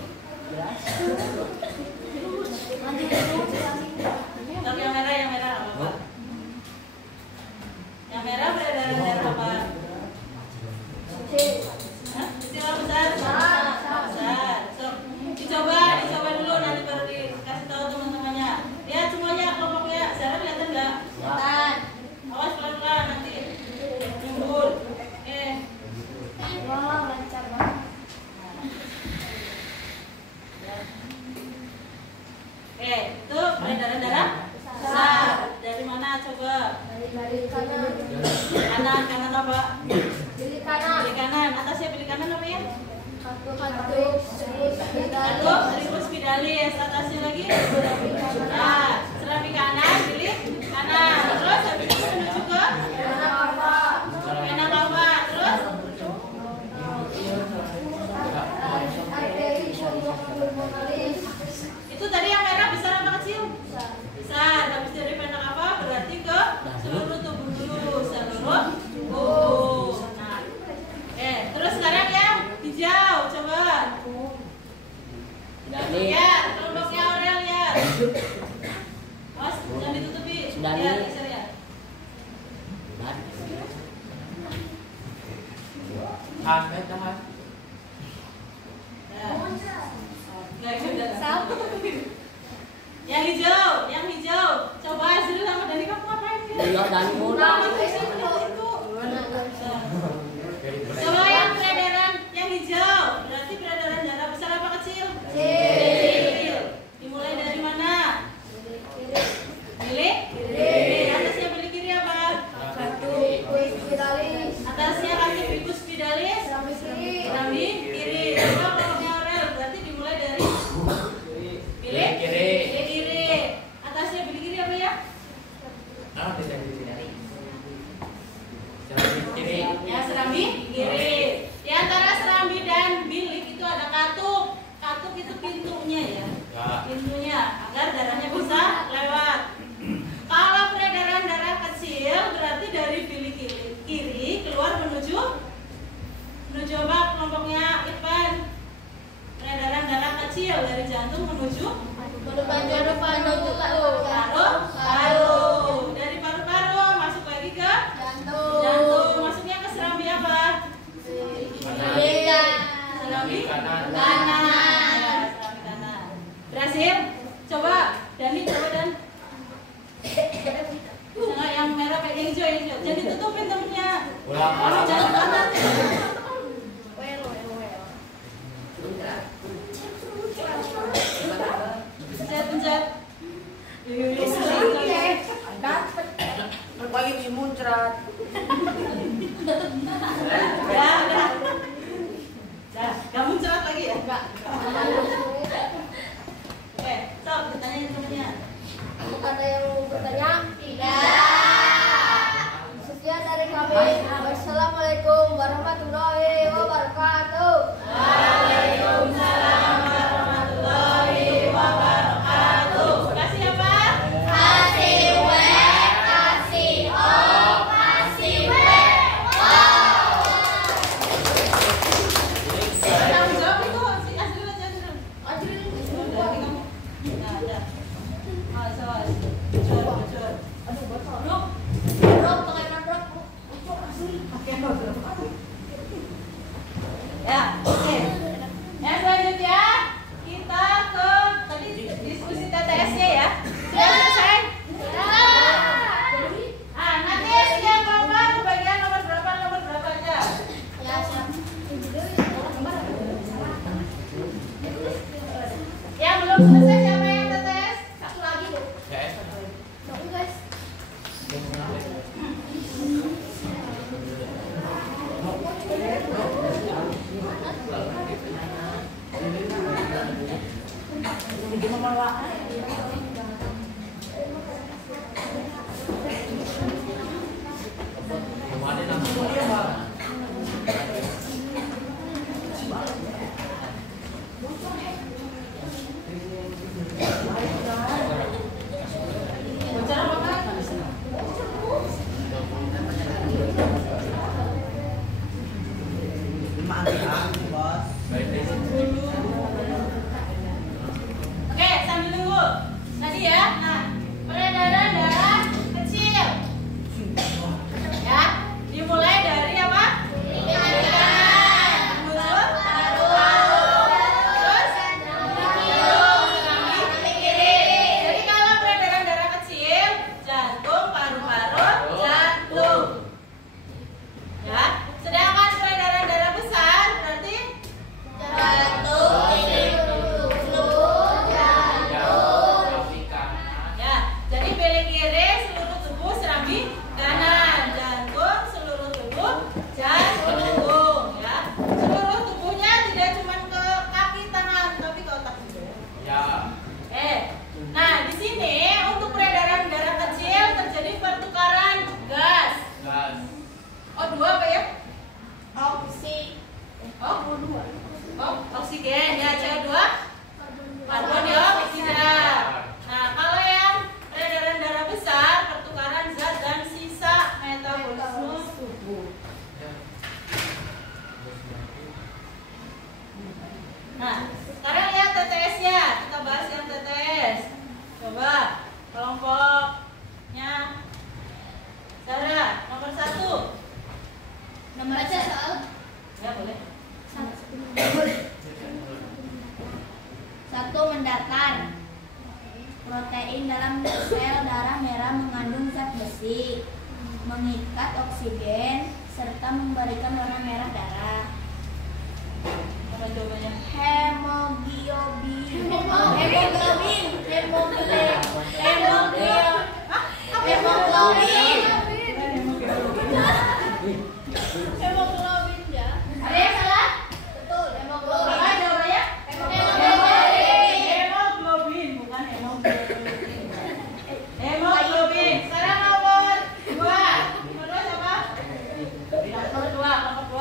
Tapi yang merah apa? Yang merah berdarah apa? Hah? Istilah besar. Besar. So, dicoba dulu nanti baru dikasih tahu teman-temannya. Lihat semuanya kelompoknya. Sarah kelihatan nggak? Kelihatan. Awas pelan-pelan nanti. Nyumbur. Wah, lancar banget. Itu peredaran darah besar. Dari mana coba? Dari kanan. Kanan apa? Pilih kanan. Pilih kanan. Atasnya pilih kanan apa ya? Kartu. Ribut spiralis. Atasnya lagi. Nah, setelah pilih kanan, pilih kanan. Terus habis itu menuju ke enak apa? Terus itu tadi yang merah besar apa kecil? Besar. Habis dari pendek apa? Berarti ke seluruh tubuh dulu. Seluruh tubuh. Nah. Terus sekarang yang hijau. Coba. Dani. Ya, kelompoknya Aurel ya. Mas, jangan ditutupi. Dani. Ya, geser ya. Tahan. Nah, ini udah satu. Yang hijau. Coba Azril sama Dani kamu ngapain ya? Iya, Dani Bu. Coba yang peredaran yang hijau. Berarti peredaran darah besar apa kecil? Kecil. Dimulai dari mana? Pilih? Kiri. pintunya agar darahnya bisa lewat. Kalau peredaran darah kecil berarti dari bilik kiri keluar menuju apa kelompoknya Irfan? Peredaran darah kecil dari jantung menuju paru-paru. Dari paru-paru masuk lagi ke jantung. Masuknya ke serambi apa? Serambi kanan. Ya, serambi kanan. Berhasil? Coba Dani, coba Dan. Jangan yang merah kayak yang hijau. Jadi tutupin temennya. Kalau jangan kanan. Pencet. Berbagi bisa muncrat. Ya, udah. Gak muncrat lagi ya? Enggak. Oke, stop, ditanyain temennya. Ada yang mau bertanya? Tidak. Sekian dari kami. Wassalamualaikum warahmatullahi wabarakatuh. Waalaikumsalam warahmatullahi wabarakatuh. Kasih apa? Kasih W, kasih O, kasih W. Tanggung jawab itu si Azril aja dulu. Udah, nanti kamu. Nah, udah. Awas. Bocor. Aduh, bocor. Nuk. Drop, pakai drop. Oke, ya, oke. Yang selanjutnya kita ke tadi diskusi TTS-nya ya. Sudah selesai? Ah, nanti setiap kelompok pembagian nomor berapa aja. Ya, siap. Yang belum selesai siapa yang TTS? Satu lagi, Bu. Guys. Bocor apa kan? Oke, sambil nunggu. Tadi ya. Nah, peredaran darah kecil. Ya, dimulai dari apa? Kiri kanan. Menuju paru-paru. Terus serambi kiri. Jadi kalau peredaran darah kecil, jantung, paru-paru, jantung. Ya, sedangkan peredaran darah besar berarti ya, jadi bilik kiri seluruh tubuh serambi kanan, jantung seluruh tubuh jantung, ya. Seluruh tubuhnya tidak cuma ke kaki tangan, tapi ke otak juga. Ya. Nah di sini untuk peredaran darah kecil terjadi pertukaran gas. O2 apa ya? Oksigen ya, CO2 karbon dioksida. Nah, kalau yang peredaran darah besar, pertukaran zat dan sisa metabolisme tubuh. Nah, sekarang lihat TTS-nya. Kita bahas yang TTS. Coba kelompoknya Sarah, nomor 1. Nomor aja soal. Ya, boleh. 1. Mendatar. Protein dalam sel darah merah mengandung zat besi, mengikat oksigen, serta memberikan warna merah darah. Apa jawabannya? Hemoglobin. Hemoglobin ya. Ada yang salah? Betul, hemoglobin. Apa jawabannya? Hemoglobin, bukan hemoglobin. Hemoglobin. Sekarang nomor 2. Nomor 2 siapa? Nomor 2, nomor 2.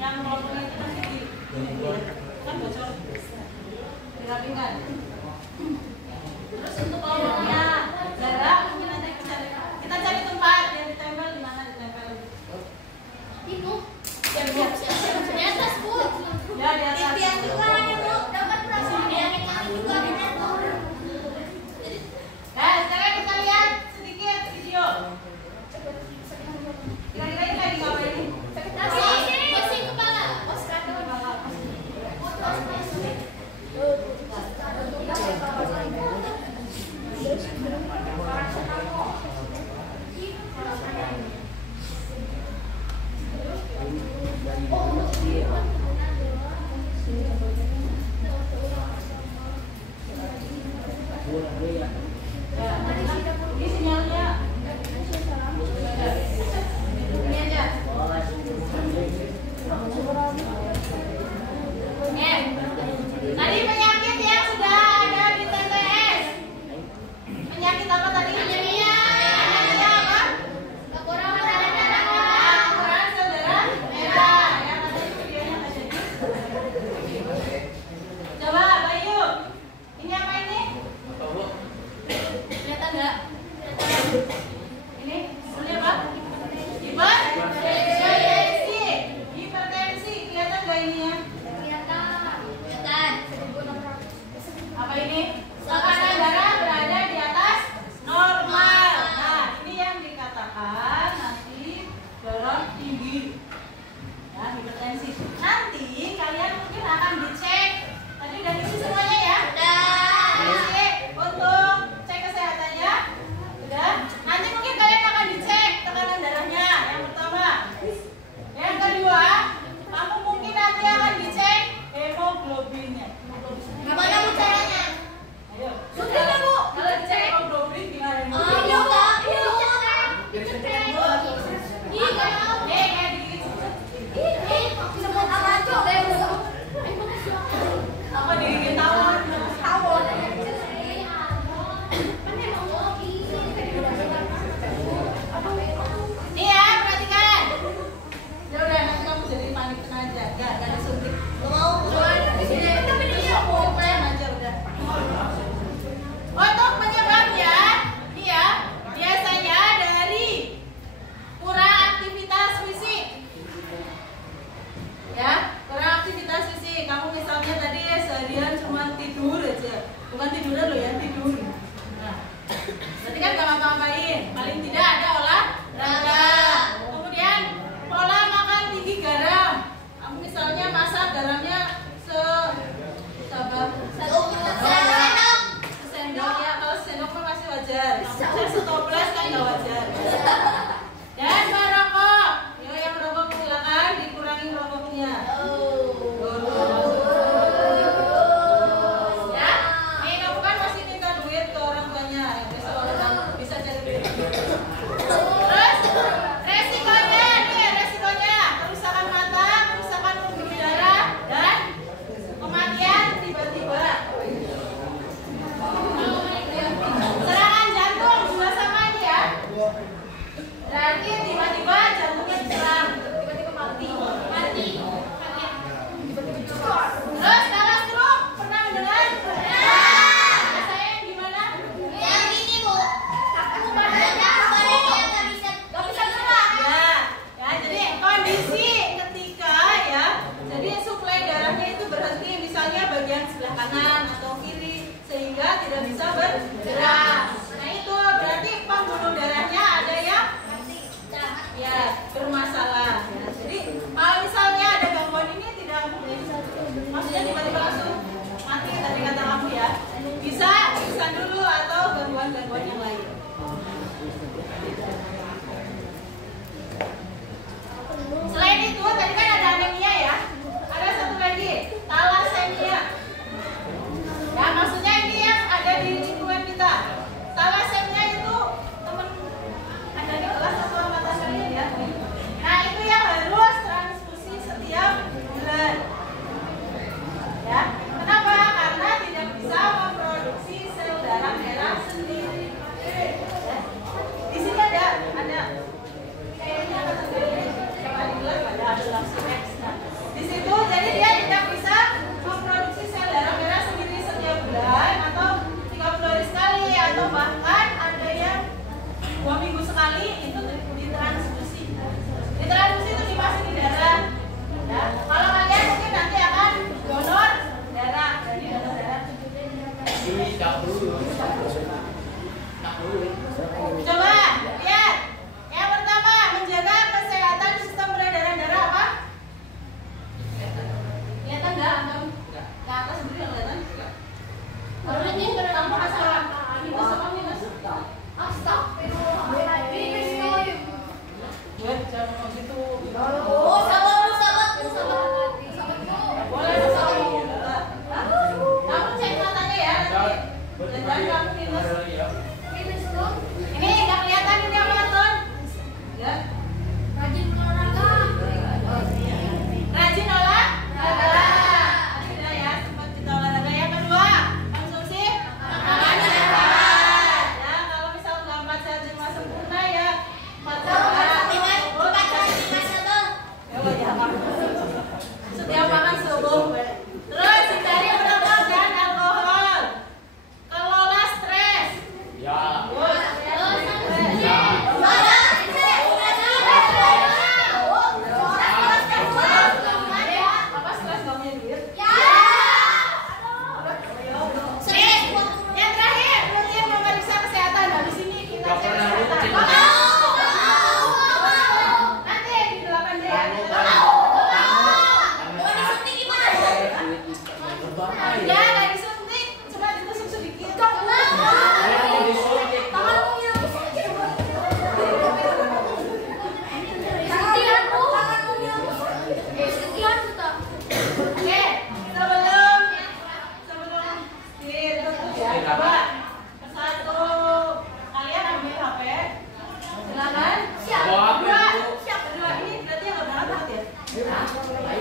yang kelompoknya itu nanti di kan bocor dirapikan. Terus untuk kelompoknya jarak mungkin nanti kita cari tempat yang ditempel di mana ditempel. Itu Siap. di atas Bu. Ya di atas. Yang juga ada Bu, dapat perasaan yang juga ada Bu. Nah, sekarang kita lihat sedikit video. Kira-kira ini lagi ngapain ini? Pusing kepala. Ini sinyalnya. Ini aja. Tadi penyakit yang sudah ada di TTS. Penyakit apa tadi? Anemia apa? Kekurangan darah. Kekurangan sel darah merah. Ya, tadi videonya tadi. Coba Bayu. Ini apa ini? Apa, Bu? Kelihatan enggak? Ini apa? Hipertensi. Hipertensi. Kelihatan enggak ini ya? Kelihatan. Apa ini? Tekanan darah berada di atas normal. Nah, ini yang dikatakan nanti darah tinggi. Ya, hipertensi. Nanti kalian mungkin akan dicek. Tadi udah diisi semuanya ya? Diisi untuk cek kesehatannya. Udah. Nanti mungkin kalian akan dicek tekanan darahnya. Yang pertama. Yang kedua, kamu mungkin nanti akan dicek hemoglobinnya. Gimana Bu caranya? Ayo. Suntik ya, Bu? Kalau dicek hemoglobin gimana? Iya, Kak. Iya. Sebut apa cok? Apa diri tawon? Tawon. Nih ya, perhatikan. Ya udah, nanti kamu jadi panitin aja. Gak ada suntik. Di sini. Plan aja udah. Untuk penyebabnya, nih ya, biasanya dari kurang aktivitas fisik. Ya, kurang aktivitas fisik. Kamu misalnya tadi seharian cuma tidur aja. Bukan tiduran loh ya, tidur. Nah, berarti kan gak ngapa-ngapain. Paling tidak ada olahraga. Kemudian pola makan tinggi garam. Kamu misalnya masak garamnya sendok ya. Kalau sendok kan masih wajar. Kalau setoples kan nggak wajar. Dan merokok. Ya, yang merokok silakan dikurangi rokoknya. Ya, nih kamu kan masih minta duit ke orang tuanya. Ya, besok orang bisa cari duit. Terus resikonya nih, resikonya kerusakan mata, kerusakan pembuluh darah, dan kematian tiba-tiba. Serangan jantung juga sama ini ya. Berarti tiba-tiba jantungnya diserang, tiba-tiba mati. Terus kalau stroke pernah mendengar? Rasanya yang gimana? Yang ini Bu. Aku badannya nggak bisa gerak. Ya, jadi kondisi ketika ya, jadi suplai darahnya itu berhenti misalnya bagian sebelah kanan atau kiri sehingga tidak bisa bergerak. Nah itu berarti pembuluh darahnya ada yang ya bermasalah. Ya. Jadi kalau misalnya ada gangguan ini tidak mungkin, maksudnya tiba-tiba langsung mati tadi kata kamu ya. Bisa pingsan dulu atau gangguan-gangguan yang lain. Selain itu tadi kan ada anemia ya. Ada satu lagi, talasemia. Ya maksudnya ini yang ada di lingkungan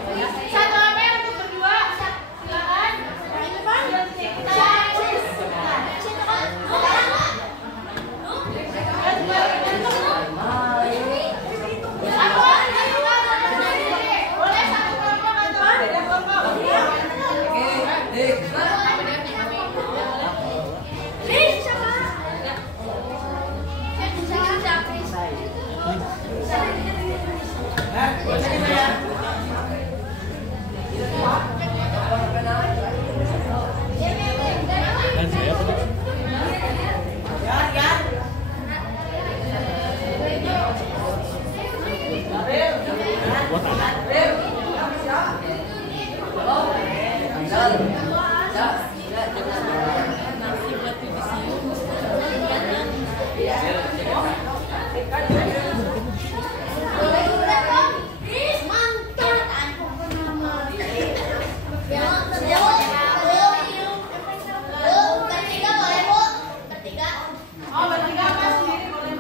Satu HP untuk berdua. Silakan. Boleh satu kelompok atau beda kelompok? Oh, bertiga apa sendiri boleh?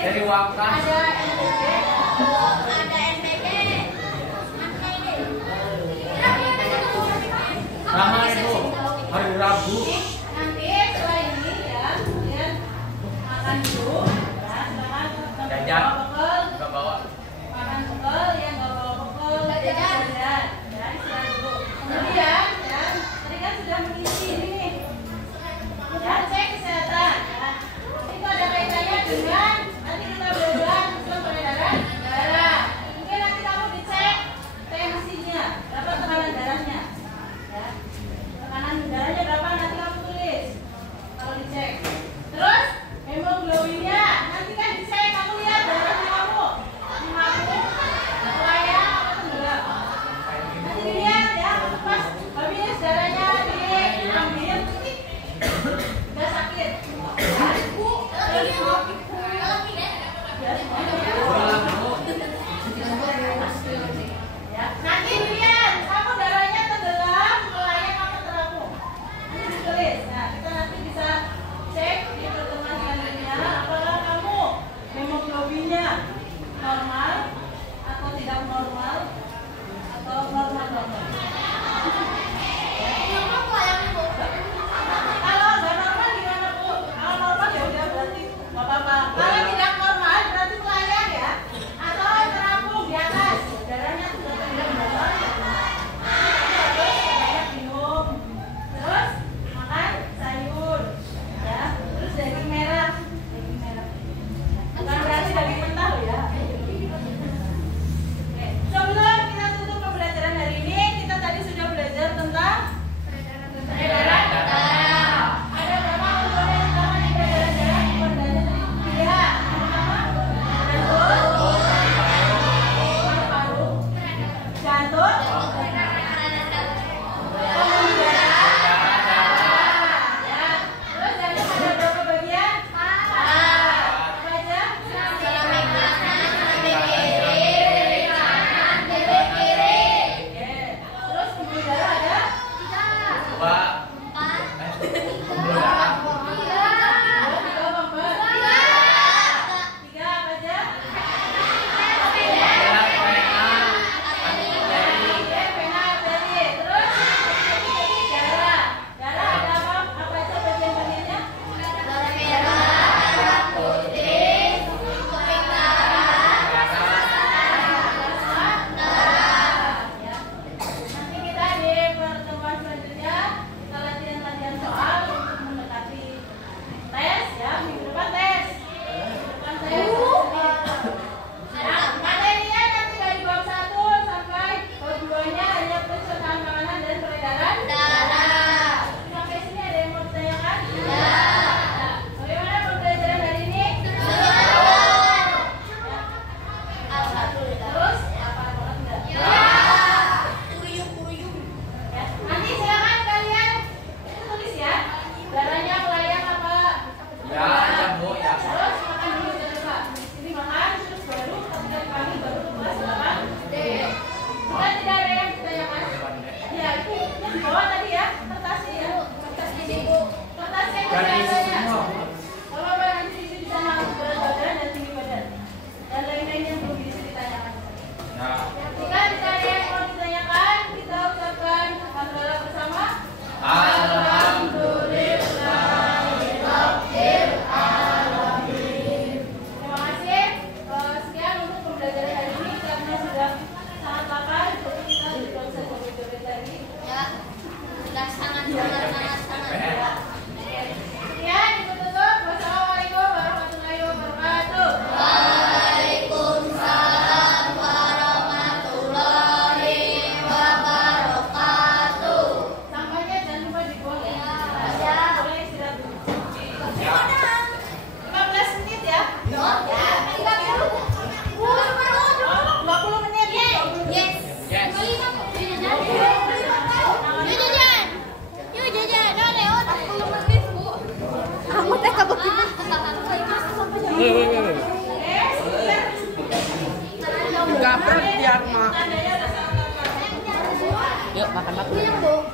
Dari Wakas. Ramai itu hari Rabu. Nanti setelah ini ya, kalian makan dulu. Ya, sekarang Jajan. bekal. Gak bawa. Makan bekal yang nggak bawa bekal. Jajan. Ya, istirahat dulu. Kemudian, ya, tadi kan sudah mengisi ini. Ya, cek kesehatan. Ya. Itu ada kaitannya dengan nanti kita belajar tentang peredaran darah. Mungkin nanti kamu dicek tensinya, berapa tekanan darahnya. Ya. Tekanan darahnya berapa nanti kamu tulis kalau dicek. Terus hemoglobinnya nanti kan dicek, kamu lihat darahnya kamu 50 layak atau tenggelam. Nanti dilihat ya, pas habis darahnya diambil udah sakit. Ya, nanti dilihat kamu darahnya tenggelam, melayang apa terapung. Nanti ditulis. Nah, kita nanti bisa cek di pertemuan selanjutnya apakah kamu hemoglobinnya normal atau tidak normal atau normal. Kalau nggak normal gimana Bu? Kalau normal ya udah berarti nggak apa-apa. Kalau tidak normal berarti melayang ya, atau terapung di atas. Darahnya sudah tenggelam dalam. Terus banyak minum, terus makan sayur, ya. Terus daging merah. Bukan berarti daging mentah loh ya. Oke. Sebelum kita tutup pembelajaran hari ini, kita tadi sudah belajar tentang peredaran darah. Ada berapa komponen utama di peredaran darah? Komponennya tadi tiga. Jantung, paru-paru, jantung, pembuluh darah. Ya. Terus jantung ada berapa bagian? Apa aja? Oke. Terus pembuluh darah ada? Dua. Pembuluh darah. Tiga apa? Tiga apa aja? Darah, vena, arteri. Oke, vena, arteri. Terus darah. Darah ada apa? Apa aja bagian-bagiannya? Ya. Nanti kita di pertemuan selanjutnya kita latihan-latihan soal untuk mendekati tes ya. Minggu depan tes. Minggu depan tes. Nah, materinya nanti dari bab 1 sampai bab 2-nya hanya pencernaan makanan dan peredaran darah. Sampai sini ada yang mau ditanyakan? Nah, bagaimana pembelajaran hari ini? Terus apa banget enggak? Ya, nanti silakan kalian tulis ya. Darahnya melayang apa? Ya, ya Bu, ya. Terus makan dulu jangan lupa. Ini makan terus baru kemudian pagi baru ke kelas 8. Kita tidak ada yang ditanyakan. Ya, itu yang di bawah tadi ya, kertasnya ya. Kertasnya itu. Kertasnya itu Jadi biasanya. semua. Kalau apa nanti diisi di sana berat badan dan tinggi badan. Dan lain-lain yang belum diisi ditanyakan. Ya. Jika tidak ada yang mau ditanyakan, kita ucapkan alhamdulillah bersama. Terima kasih. Sekian untuk pembelajaran hari ini karena sudah sangat lapar, jadi kita tidak usah joget-joget lagi. sangat. Sekian ditutup. Wassalamualaikum warahmatullahi wabarakatuh. Waalaikumsalam warahmatullahi Gapret ya, Mak. Tandanya udah sama. Yuk makan. Ini yang bu.